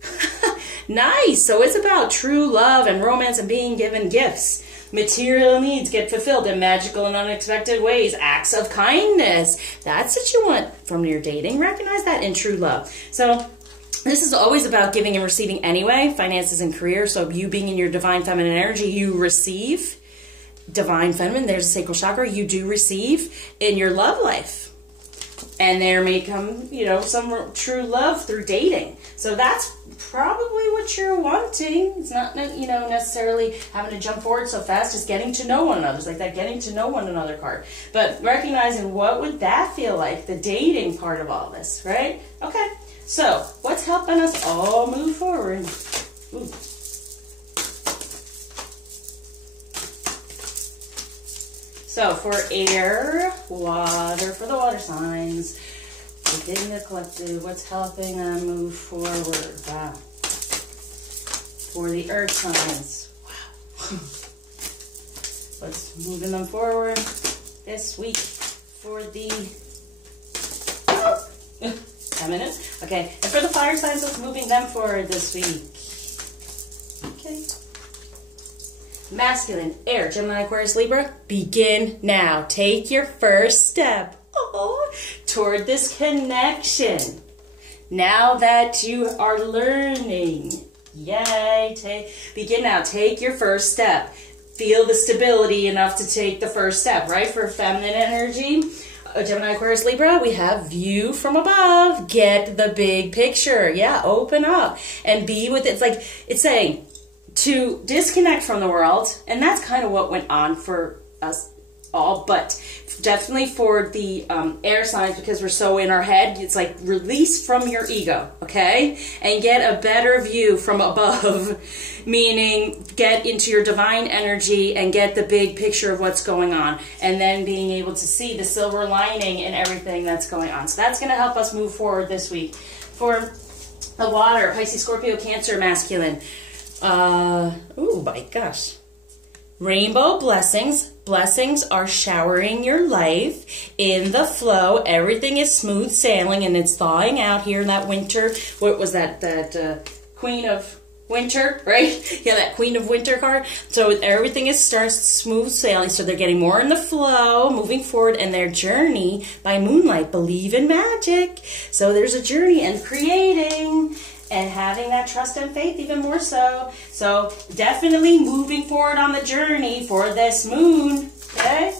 Nice. So it's about true love and romance and being given gifts. Material needs get fulfilled in magical and unexpected ways. Acts of kindness. That's what you want from your dating. Recognize that in true love. So this is always about giving and receiving anyway. Finances and career. So you being in your divine feminine energy, you receive. Divine feminine, there's a sacral chakra. You do receive in your love life. And there may come, you know, some true love through dating. So that's probably what you're wanting. It's not, you know, necessarily having to jump forward so fast. Just getting to know one another. It's like that getting to know one another card. But recognizing what would that feel like, the dating part of all this, right? Okay, so what's helping us all move forward? Ooh. So for air, water for the water signs, within the collective, what's helping them move forward? Wow. For the earth signs, wow. What's moving them forward this week for the feminine? Okay, and for the fire signs, what's moving them forward this week? Okay. Masculine, air, Gemini, Aquarius, Libra, begin now. Take your first step toward this connection. Now that you are learning, yay, begin now. Take your first step. Feel the stability enough to take the first step, right? For feminine energy, Gemini, Aquarius, Libra, we have view from above. Get the big picture. Yeah, open up and be with it. It's like, it's saying, to disconnect from the world, and that's kind of what went on for us all, but definitely for the air signs, because we're so in our head, it's like release from your ego, okay? And get a better view from above, meaning get into your divine energy and get the big picture of what's going on, and then being able to see the silver lining in everything that's going on. So that's going to help us move forward this week. For the water, Pisces, Scorpio, Cancer, masculine. Oh my gosh. Rainbow blessings. Blessings are showering your life in the flow. Everything is smooth sailing and it's thawing out here in that winter. What was that? Queen of Winter, right? Yeah, that Queen of Winter card. So everything starts smooth sailing. So they're getting more in the flow, moving forward in their journey by moonlight. Believe in magic. So there's a journey and creating and having that trust and faith even more so. So definitely moving forward on the journey for this moon, okay?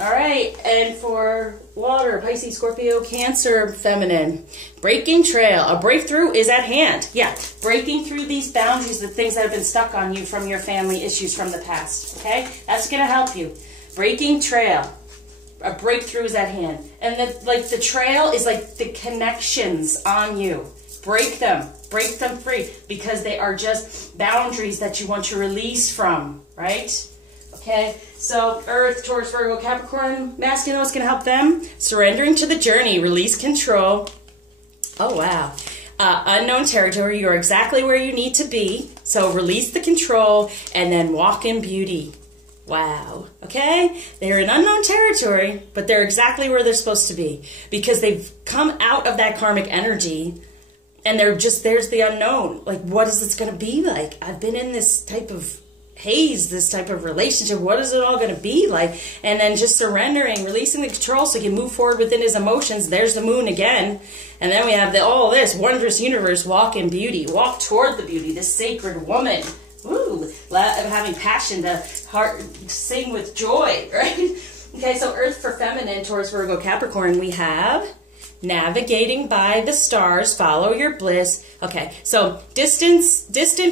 All right, and for water, Pisces, Scorpio, Cancer, feminine. Breaking trail. A breakthrough is at hand. Yeah, breaking through these boundaries, the things that have been stuck on you from your family issues from the past, okay? That's going to help you. Breaking trail. A breakthrough is at hand. And the trail is like the connections on you. Break them free, because they are just boundaries that you want to release from, right? Okay, so Earth, Taurus, Virgo, Capricorn, masculine, what's going to help them? Surrendering to the journey, release control. Oh, wow. Unknown territory, you're exactly where you need to be. So release the control and then walk in beauty. Wow. Okay? They're in unknown territory, but they're exactly where they're supposed to be, because they've come out of that karmic energy. And they're just, there's the unknown. Like, what is this going to be like? I've been in this type of haze, this type of relationship. What is it all going to be like? And then just surrendering, releasing the control so he can move forward within his emotions. There's the moon again. And then we have all this wondrous universe, walk in beauty. Walk toward the beauty, this sacred woman. Woo! Having passion to sing with joy, right? Okay, so Earth for feminine, Taurus, Virgo, Capricorn, we have navigating by the stars, follow your bliss. Okay, so distant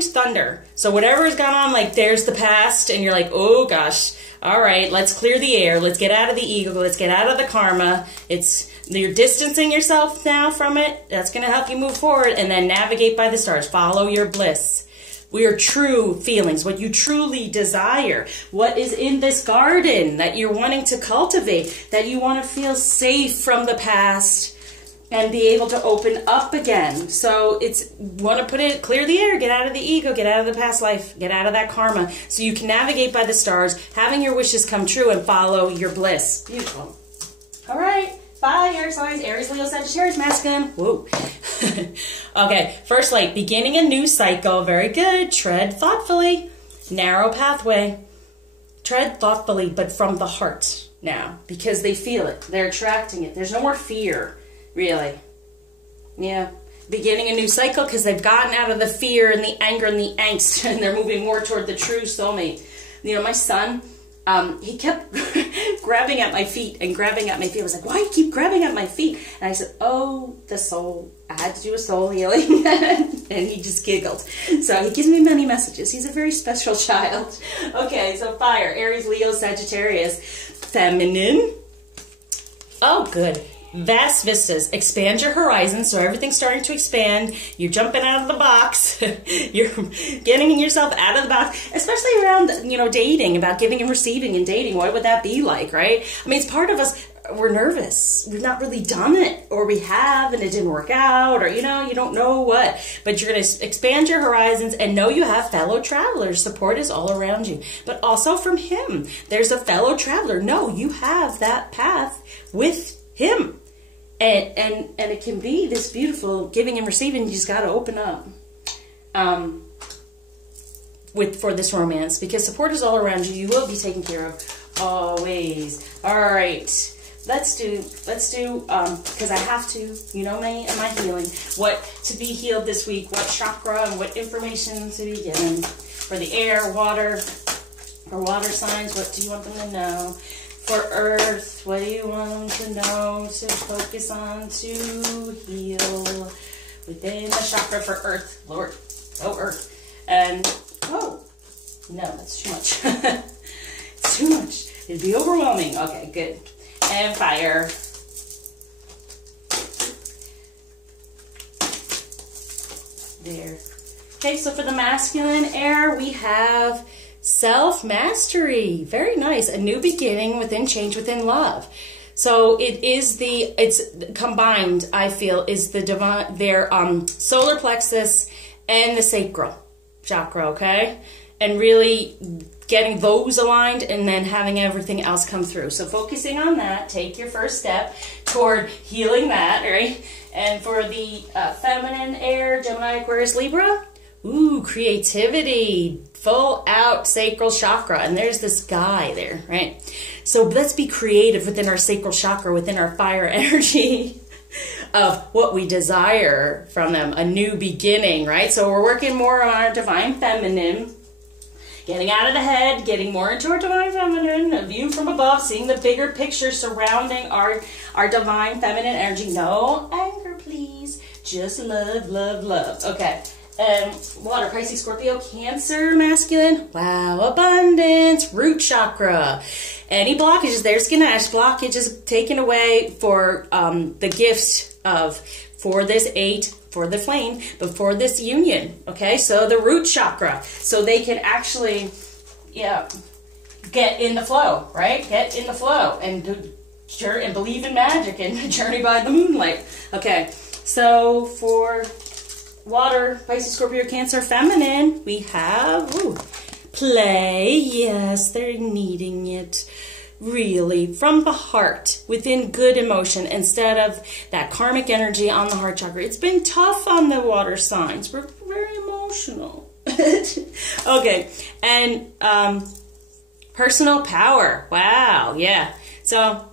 thunder. So whatever has gone on, like there's the past, and you're like, oh gosh, all right, let's clear the air. Let's get out of the ego. Let's get out of the karma. You're distancing yourself now from it. That's going to help you move forward, and then navigate by the stars. Follow your bliss. your true feelings, what you truly desire, what is in this garden that you're wanting to cultivate, that you want to feel safe from the past and be able to open up again. So it's, want to put it, clear the air, get out of the ego, get out of the past life, get out of that karma, so you can navigate by the stars, having your wishes come true and follow your bliss. Beautiful. All right, fire signs, Aries, Leo, Sagittarius, masculine. Whoa. Okay, first light, beginning a new cycle. Very good. Tread thoughtfully. Narrow pathway. Tread thoughtfully, but from the heart now, because they feel it. They're attracting it. There's no more fear. Really. Yeah. Beginning a new cycle because they've gotten out of the fear and the anger and the angst and they're moving more toward the true soulmate. You know, my son, he kept grabbing at my feet and grabbing at my feet. I was like, why do you keep grabbing at my feet? And I said, oh, the soul. I had to do a soul healing. And he just giggled. So he gives me many messages. He's a very special child. Okay, so fire. Aries, Leo, Sagittarius. Feminine. Oh, good. Vast vistas. Expand your horizons, so everything's starting to expand. You're jumping out of the box. You're getting yourself out of the box, especially around, you know, dating, about giving and receiving and dating. What would that be like, right? I mean, it's part of us. We're nervous. We've not really done it, or we have and it didn't work out, or, you know, you don't know what. But you're going to expand your horizons and know you have fellow travelers. Support is all around you. But also from him, there's a fellow traveler. No, you have that path with him. And it can be this beautiful giving and receiving. You just got to open up for this romance, because support is all around you. You will be taken care of always. All right, let's do because I have to, you know me and my healing, what to be healed this week, what chakra and what information to be given for the air, water, or water signs. What do you want them to know? For earth, what do you want them to know, to focus on, to heal within the chakra for earth, Lord. Oh, earth. And, oh, no, that's too much. It's too much. It'd be overwhelming. Okay, good. And fire. There. Okay, so for the masculine air, we have self-mastery. Very nice. A new beginning within change within love. So it's combined, I feel, is the divine, their solar plexus and the sacral chakra, okay? And really getting those aligned and then having everything else come through. So focusing on that, take your first step toward healing that, right? And for the feminine air, Gemini, Aquarius, Libra, ooh, creativity, full out sacral chakra. And there's this guy there, right? So let's be creative within our sacral chakra, within our fire energy of what we desire from them, a new beginning, right? So we're working more on our divine feminine, getting out of the head, getting more into our divine feminine, a view from above, seeing the bigger picture surrounding our divine feminine energy. No anger, please. Just love, love, love. Okay. Water, Pisces, Scorpio, Cancer, masculine. Wow, abundance, root chakra. Any blockages, there's Ganesh, blockages taken away for the gifts of, for this 8, for the flame, but for this union, okay? So the root chakra, so they can actually, yeah, get in the flow, right? Get in the flow and believe in magic and journey by the moonlight. Okay, so for water, Pisces, Scorpio, Cancer, feminine, we have play. Yes, they're needing it. Really, from the heart, within good emotion, instead of that karmic energy on the heart chakra. It's been tough on the water signs. We're very emotional. Okay, and personal power. Wow, yeah. So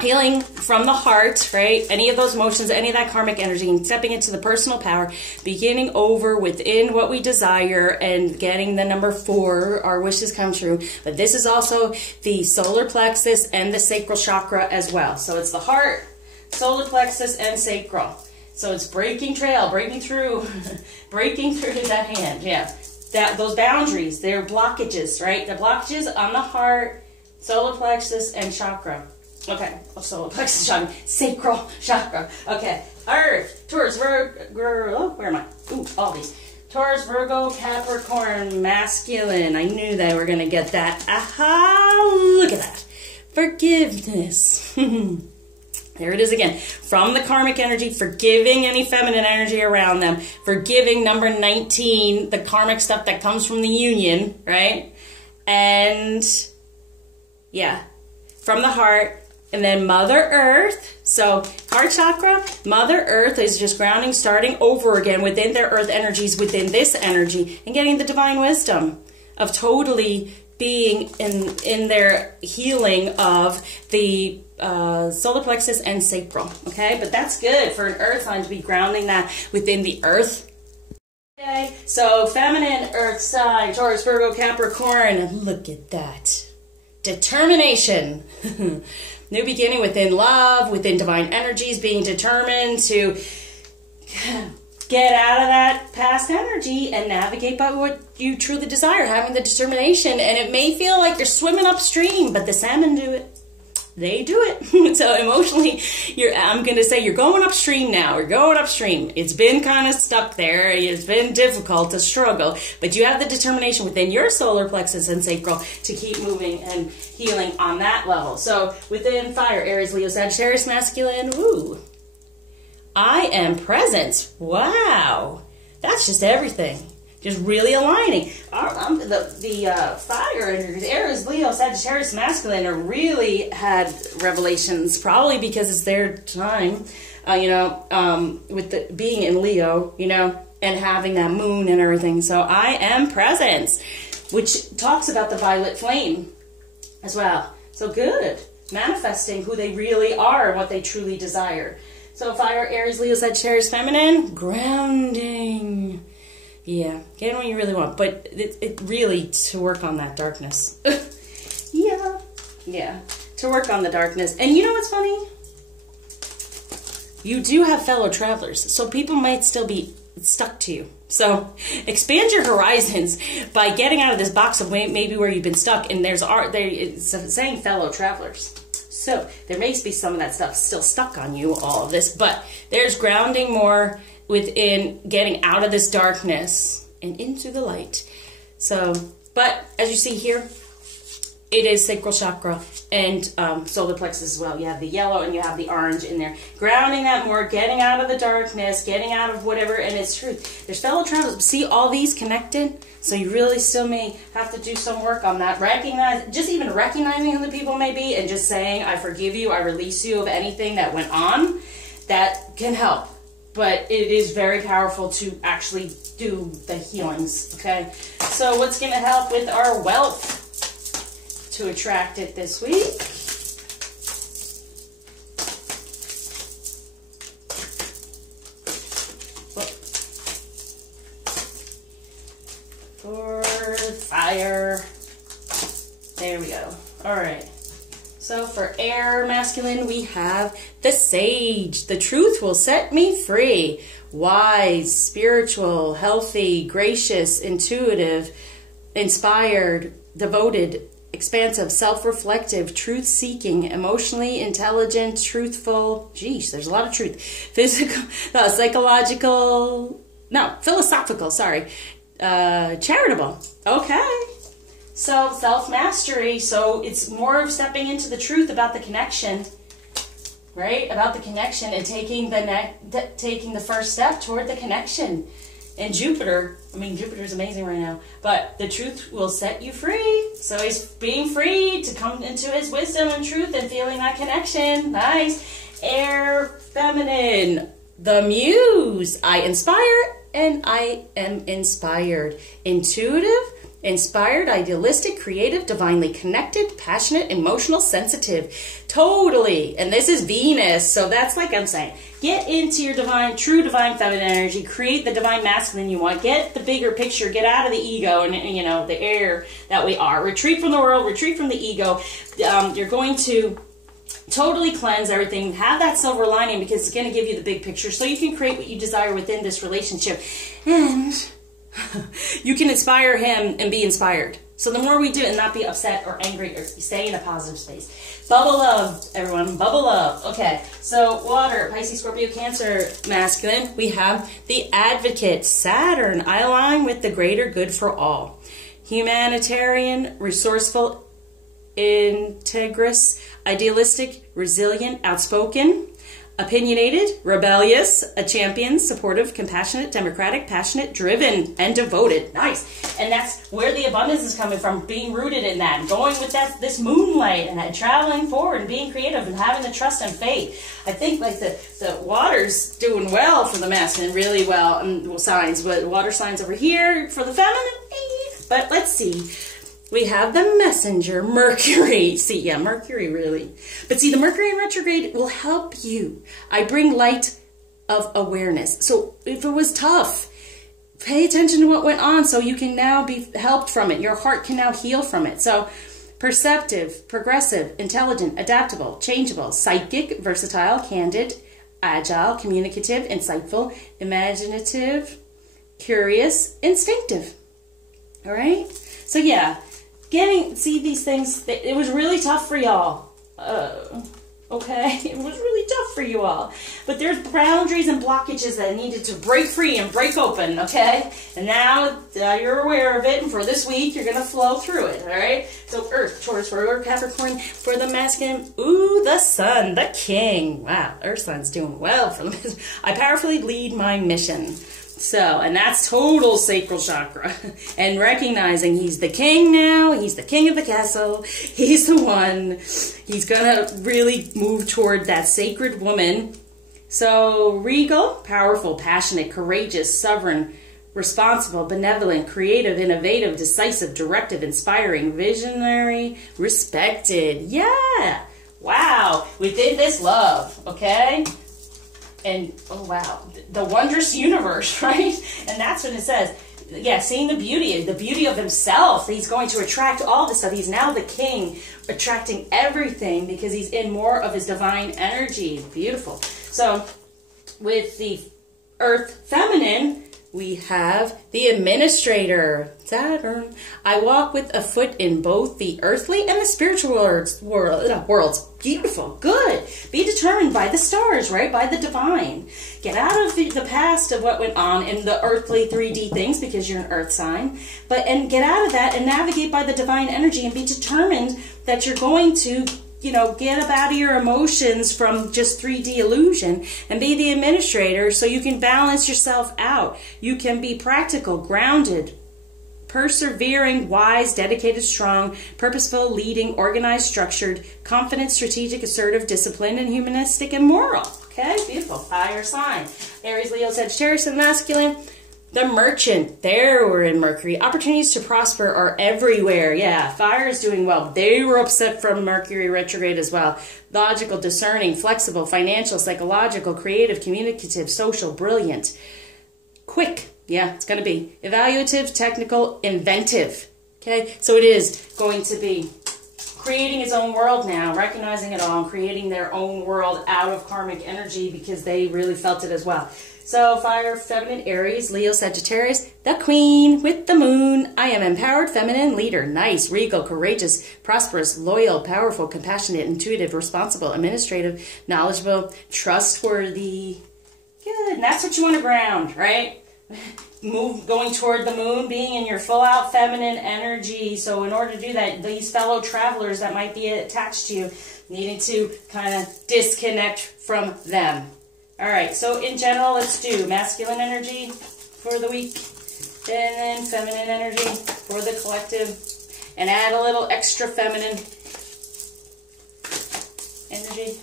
healing from the heart, right? Any of those emotions, any of that karmic energy, and stepping into the personal power, beginning over within what we desire and getting the number 4, our wishes come true. But this is also the solar plexus and the sacral chakra as well. So it's the heart, solar plexus, and sacral. So it's breaking trail, breaking through, breaking through that hand. Yeah, those boundaries, they're blockages, right? The blockages on the heart, solar plexus, and chakra. Okay, solar plexus chakra, sacral chakra. Okay, Earth, Taurus, Virgo, where am I? Ooh, all these. Taurus, Virgo, Capricorn, masculine. I knew they were going to get that. Aha! Look at that. Forgiveness. There it is again. From the karmic energy, forgiving any feminine energy around them. Forgiving number 19, the karmic stuff that comes from the union, right? And, yeah, from the heart. And then Mother Earth. So, heart chakra, Mother Earth is just grounding, starting over again within their earth energies, within this energy, and getting the divine wisdom of totally being in their healing of the solar plexus and sacral. Okay, but that's good for an earth sign to be grounding that within the earth. Okay, so feminine earth sign, Taurus, Virgo, Capricorn. Look at that. Determination. New beginning within love, within divine energies, being determined to get out of that past energy and navigate by what you truly desire, having the determination. And it may feel like you're swimming upstream, but the salmon do it. They do it. So emotionally, I'm going to say you're going upstream now. We're going upstream. It's been kind of stuck there. It's been difficult to struggle, but you have the determination within your solar plexus and sacral to keep moving and healing on that level. So within fire, Aries, Leo, Sagittarius, masculine. Ooh. I am present. Wow. That's just everything. Just really aligning. The fire and Aries, Leo, Sagittarius, masculine are really had revelations, probably because it's their time, with the being in Leo, and having that moon and everything. So I am present, which talks about the violet flame as well. So good. Manifesting who they really are and what they truly desire. So fire, Aries, Leo, Sagittarius, feminine, grounding. Yeah, get what you really want, but it really to work on that darkness. yeah, to work on the darkness. And you know what's funny? You do have fellow travelers, so people might still be stuck to you. So expand your horizons by getting out of this box of maybe where you've been stuck. And it's saying fellow travelers. So there may be some of that stuff still stuck on you, all of this, but there's grounding more within getting out of this darkness and into the light. So, but as you see here, it is sacral chakra and solar plexus as well. You have the yellow and you have the orange in there. Grounding that more, getting out of the darkness, getting out of whatever, and it's truth. There's fellow travelers. See all these connected? So you really still may have to do some work on that. Just even recognizing who the people may be and just saying, I forgive you, I release you of anything that went on. That can help. But it is very powerful to actually do the healings, okay? So what's going to help with our wealth to attract it this week? For fire. There we go. All right. So for air masculine, we have the sage. The truth will set me free. Wise, spiritual, healthy, gracious, intuitive, inspired, devoted, expansive, self-reflective, truth-seeking, emotionally intelligent, truthful. Geez, there's a lot of truth. Philosophical, sorry. Charitable. Okay. So self-mastery, so it's more of stepping into the truth about the connection, right? About the connection and taking the first step toward the connection. And Jupiter's amazing right now, but the truth will set you free. So he's being free to come into his wisdom and truth and feeling that connection. Nice. Air, feminine, the muse. I inspire and I am inspired. Intuitive, inspired, idealistic, creative, divinely connected, passionate, emotional, sensitive. Totally. And this is Venus. So that's like I'm saying. Get into your true divine feminine energy. Create the divine masculine you want. Get the bigger picture. Get out of the ego and, the air that we are. Retreat from the world. Retreat from the ego. You're going to totally cleanse everything. Have that silver lining because it's going to give you the big picture so you can create what you desire within this relationship. And you can inspire him and be inspired. So the more we do it and not be upset or angry or stay in a positive space. Bubble love, everyone. Bubble love. Okay, so water, Pisces, Scorpio, Cancer, masculine. We have the Advocate, Saturn. I align with the greater good for all. Humanitarian, resourceful, integrous, idealistic, resilient, outspoken, opinionated, rebellious, a champion, supportive, compassionate, democratic, passionate, driven, and devoted. Nice. And that's where the abundance is coming from, being rooted in that, going with this moonlight and that traveling forward and being creative and having the trust and faith. I think like the water's doing well for the masculine, really well, and signs, but water signs over here for the feminine. But let's see. We have the messenger, Mercury. See, yeah, Mercury really. But see, the Mercury in retrograde will help you. I bring light of awareness. So if it was tough, pay attention to what went on so you can now be helped from it. Your heart can now heal from it. So perceptive, progressive, intelligent, adaptable, changeable, psychic, versatile, candid, agile, communicative, insightful, imaginative, curious, instinctive. All right? So yeah. See these things, it was really tough for y'all. Okay, it was really tough for you all. But there's boundaries and blockages that needed to break free and break open, okay? And now you're aware of it, and for this week, you're going to flow through it, all right? So Earth, Taurus, Virgo, Capricorn, for the masculine, ooh, the Sun, the King. Wow, Earth Sun's doing well for the I powerfully lead my mission. So, and that's total sacral chakra. And recognizing he's the king now, he's the king of the castle, he's the one, he's gonna really move toward that sacred woman. So, regal, powerful, passionate, courageous, sovereign, responsible, benevolent, creative, innovative, decisive, directive, inspiring, visionary, respected. Yeah! Wow! Within this love, okay? And, oh wow, the wondrous universe, right? And that's what it says. Yeah, seeing the beauty of himself. He's going to attract all this stuff. He's now the king, attracting everything because he's in more of his divine energy. Beautiful. So, with the Earth feminine, we have the administrator, Saturn. I walk with a foot in both the earthly and the spiritual worlds. Beautiful, good. Be determined by the stars, right? By the divine. Get out of the past of what went on in the earthly 3D things because you're an earth sign. And get out of that and navigate by the divine energy and be determined that you're going to get up out of your emotions from just 3D illusion and be the administrator so you can balance yourself out. You can be practical, grounded, persevering, wise, dedicated, strong, purposeful, leading, organized, structured, confident, strategic, assertive, disciplined, and humanistic and moral. Okay, beautiful. Fire sign. Aries, Leo, Sagittarius, and masculine. The merchant, there we're in Mercury. Opportunities to prosper are everywhere. Yeah, fire is doing well. They were upset from Mercury retrograde as well. Logical, discerning, flexible, financial, psychological, creative, communicative, social, brilliant. Quick, yeah, it's going to be. Evaluative, technical, inventive. Okay, so it is going to be creating its own world now, recognizing it all, and creating their own world out of karmic energy because they really felt it as well. So, fire, feminine, Aries, Leo, Sagittarius, the queen with the moon. I am empowered, feminine, leader, nice, regal, courageous, prosperous, loyal, powerful, compassionate, intuitive, responsible, administrative, knowledgeable, trustworthy. Good. And that's what you want to ground, right? Going toward the moon, being in your full-out feminine energy. So in order to do that, these fellow travelers that might be attached to you, needing to kind of disconnect from them. All right, so in general, let's do masculine energy for the week, and then feminine energy for the collective, and add a little extra feminine energy.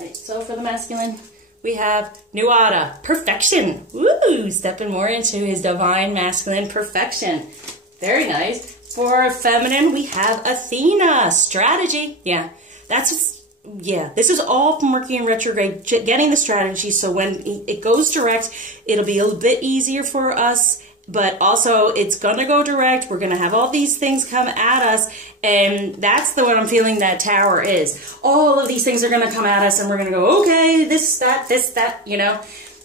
All right, so for the masculine, we have Nuada, perfection. Woo! Stepping more into his divine masculine perfection. Very nice. For feminine, we have Athena, strategy. Yeah, this is all from Mercury in retrograde, getting the strategy, so when it goes direct, it'll be a little bit easier for us, but also it's going to go direct. We're going to have all these things come at us, and that's what I'm feeling that tower is. All of these things are going to come at us, and we're going to go, okay, this, that,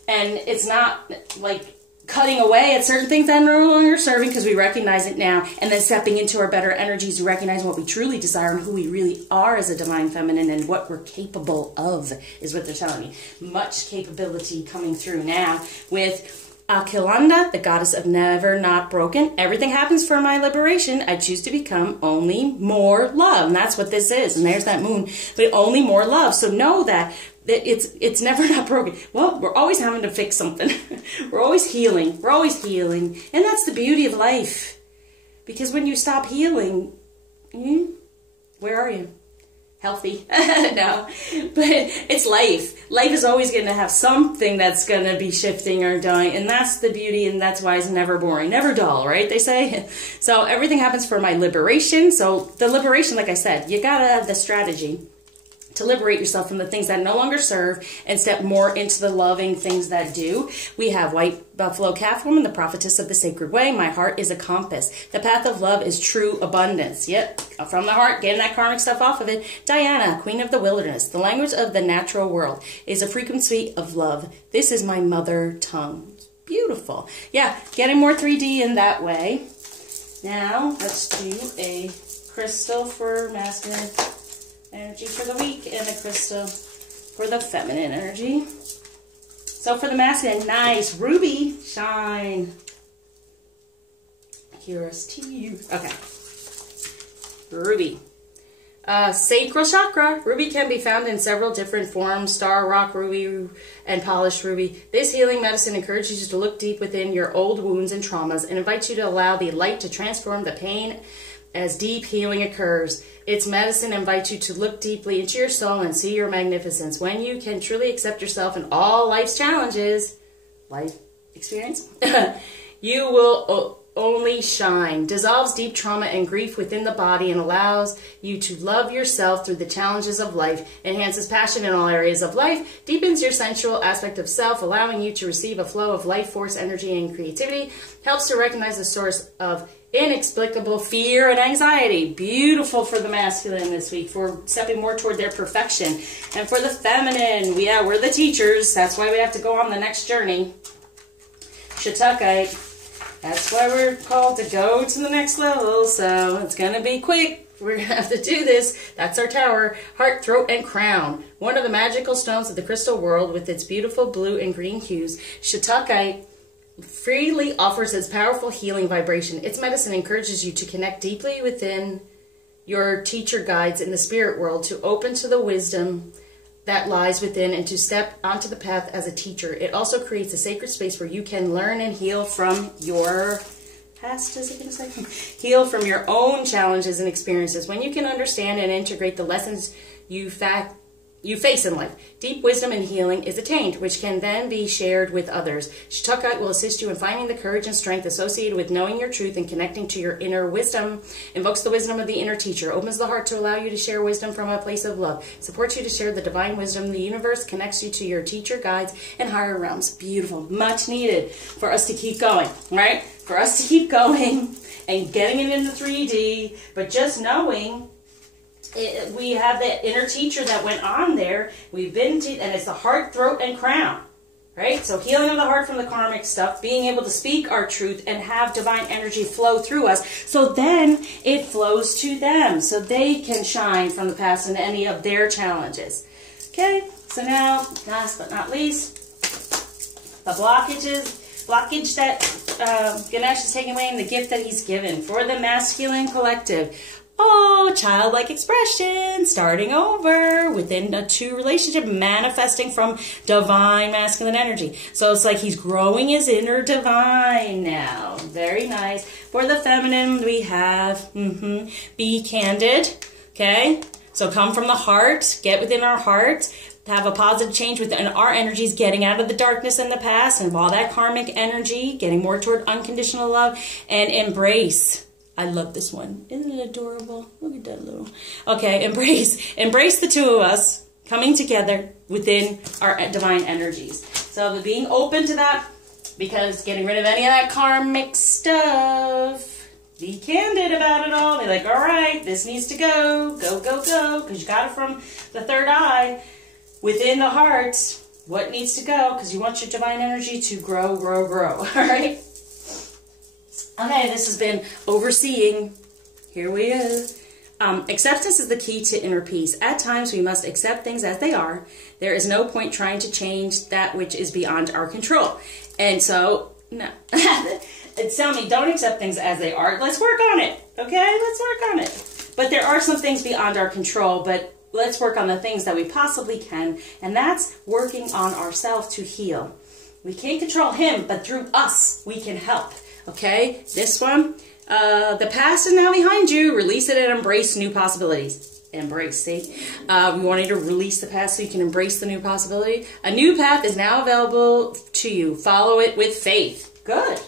and it's not like cutting away at certain things that are no longer serving because we recognize it now, and then stepping into our better energies, recognizing what we truly desire and who we really are as a divine feminine and what we're capable of is what they're telling me. Much capability coming through now with Akilanda, the goddess of never not broken. Everything happens for my liberation. I choose to become only more love. And that's what this is. And there's that moon, but only more love. So know that it's never not broken. Well, we're always having to fix something. We're always healing. We're always healing. And that's the beauty of life. Because when you stop healing, where are you? Healthy. No, but it's life. Life is always going to have something that's going to be shifting or dying, and that's the beauty, and that's why it's never boring, never dull, right? They say. So everything happens for my liberation. So the liberation, like I said, you got to have the strategy to liberate yourself from the things that no longer serve and step more into the loving things that do. We have White Buffalo Calf Woman, the prophetess of the sacred way. My heart is a compass. The path of love is true abundance. Yep, from the heart, getting that karmic stuff off of it. Diana, queen of the wilderness. The language of the natural world is a frequency of love. This is my mother tongue. Beautiful. Yeah, getting more 3D in that way. Now, let's do a crystal for masculine energy for the week and a crystal for the feminine energy. So for the masculine, nice ruby shine. Here's to you. Okay. Ruby. Sacral chakra. Ruby can be found in several different forms. Star, rock ruby, and polished ruby. This healing medicine encourages you to look deep within your old wounds and traumas and invites you to allow the light to transform the pain as deep healing occurs. Its medicine invites you to look deeply into your soul and see your magnificence. When you can truly accept yourself and all life's challenges, life experience, you will only shine. Dissolves deep trauma and grief within the body and allows you to love yourself through the challenges of life. Enhances passion in all areas of life. Deepens your sensual aspect of self, allowing you to receive a flow of life force, energy, and creativity. Helps to recognize the source of inexplicable fear and anxiety. Beautiful for the masculine this week, for stepping more toward their perfection. And for the feminine, yeah, we're the teachers. That's why we have to go on the next journey. Shatakite. That's why we're called to go to the next level. So it's going to be quick. We're going to have to do this. That's our tower. Heart, throat, and crown. One of the magical stones of the crystal world with its beautiful blue and green hues. Shatakite freely offers its powerful healing vibration. Its medicine encourages you to connect deeply within your teacher guides in the spirit world, to open to the wisdom that lies within and to step onto the path as a teacher. It also creates a sacred space where you can learn and heal from your past, is it going to say? Heal from your own challenges and experiences. When you can understand and integrate the lessons you face in life, deep wisdom and healing is attained, which can then be shared with others. Shatakite will assist you in finding the courage and strength associated with knowing your truth and connecting to your inner wisdom. Invokes the wisdom of the inner teacher. Opens the heart to allow you to share wisdom from a place of love. Supports you to share the divine wisdom of the universe. Connects you to your teacher, guides, and higher realms. Beautiful. Much needed for us to keep going, right? For us to keep going and getting it into 3D, but just knowing we have that inner teacher that went on there. We've been to, and it's the heart, throat, and crown, right? So healing of the heart from the karmic stuff, being able to speak our truth and have divine energy flow through us. So then it flows to them, so they can shine from the past and any of their challenges. Okay, so now, last but not least, the blockage that Ganesh is taking away and the gift that he's given for the masculine collective. Oh, childlike expression, starting over within a two relationship, manifesting from divine masculine energy. So it's like he's growing his inner divine now. Very nice. For the feminine, we have be candid. Okay, so come from the heart, get within our heart, have a positive change within our energies, getting out of the darkness in the past and all that karmic energy, getting more toward unconditional love, and embrace. I love this one. Isn't it adorable? Look at that little... Okay, embrace the two of us coming together within our divine energies. So being open to that, because getting rid of any of that karmic stuff, be candid about it all. Be like, all right, this needs to go, go, go, go, because you got it from the third eye within the heart. what needs to go, because you want your divine energy to grow, grow, grow. All right? Okay, this has been Overseeing. Here we go. Acceptance is the key to inner peace. At times, we must accept things as they are. There is no point trying to change that which is beyond our control. And so, no. It's telling me, don't accept things as they are. Let's work on it, okay? Let's work on it. But there are some things beyond our control, but let's work on the things that we possibly can, and that's working on ourselves to heal. We can't control him, but through us, we can help, okay? This one, the past is now behind you. Release it and embrace new possibilities. Embrace, see? We wanted to release the past so you can embrace the new possibility. A new path is now available to you. Follow it with faith. Good.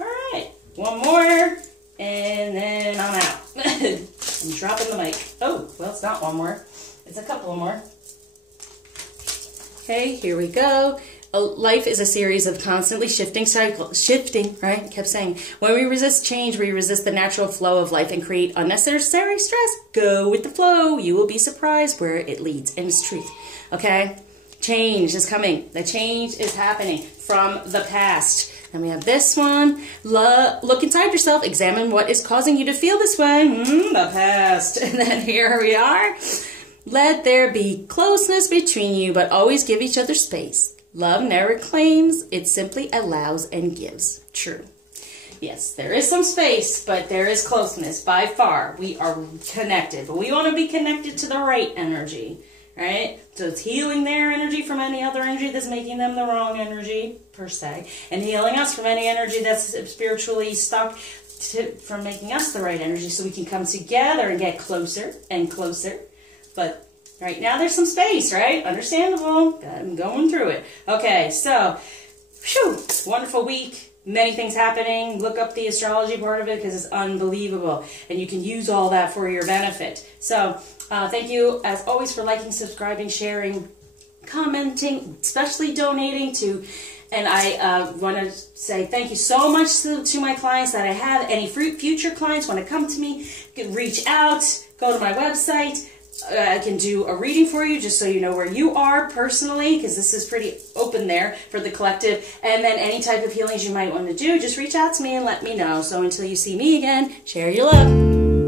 All right. One more, and then I'm out. I'm dropping the mic. Oh, well, it's not one more. It's a couple more. Okay, here we go. Life is a series of constantly shifting cycles. Shifting, right? Kept saying. When we resist change, we resist the natural flow of life and create unnecessary stress. Go with the flow. You will be surprised where it leads. And it's truth. Okay? Change is coming. The change is happening from the past. Then we have this one. Look inside yourself. Examine what is causing you to feel this way. The past. And then here we are. Let there be closeness between you, but always give each other space. Love never claims. It simply allows and gives. True. Yes, there is some space, but there is closeness. By far, we are connected. But we want to be connected to the right energy. Right? So it's healing their energy from any other energy that's making them the wrong energy, per se, and healing us from any energy that's spiritually stuck from making us the right energy, so we can come together and get closer and closer. But right now there's some space, right? Understandable. I'm going through it. Okay, so, whew, wonderful week. Many things happening. Look up the astrology part of it because it's unbelievable. And you can use all that for your benefit. So, thank you, as always, for liking, subscribing, sharing, commenting, especially donating to. And I want to say thank you so much to my clients that I have. Any future clients want to come to me, reach out, go to my website. I can do a reading for you just so you know where you are personally, because this is pretty open there for the collective. And then any type of healings you might want to do, just reach out to me and let me know. So until you see me again, share your love.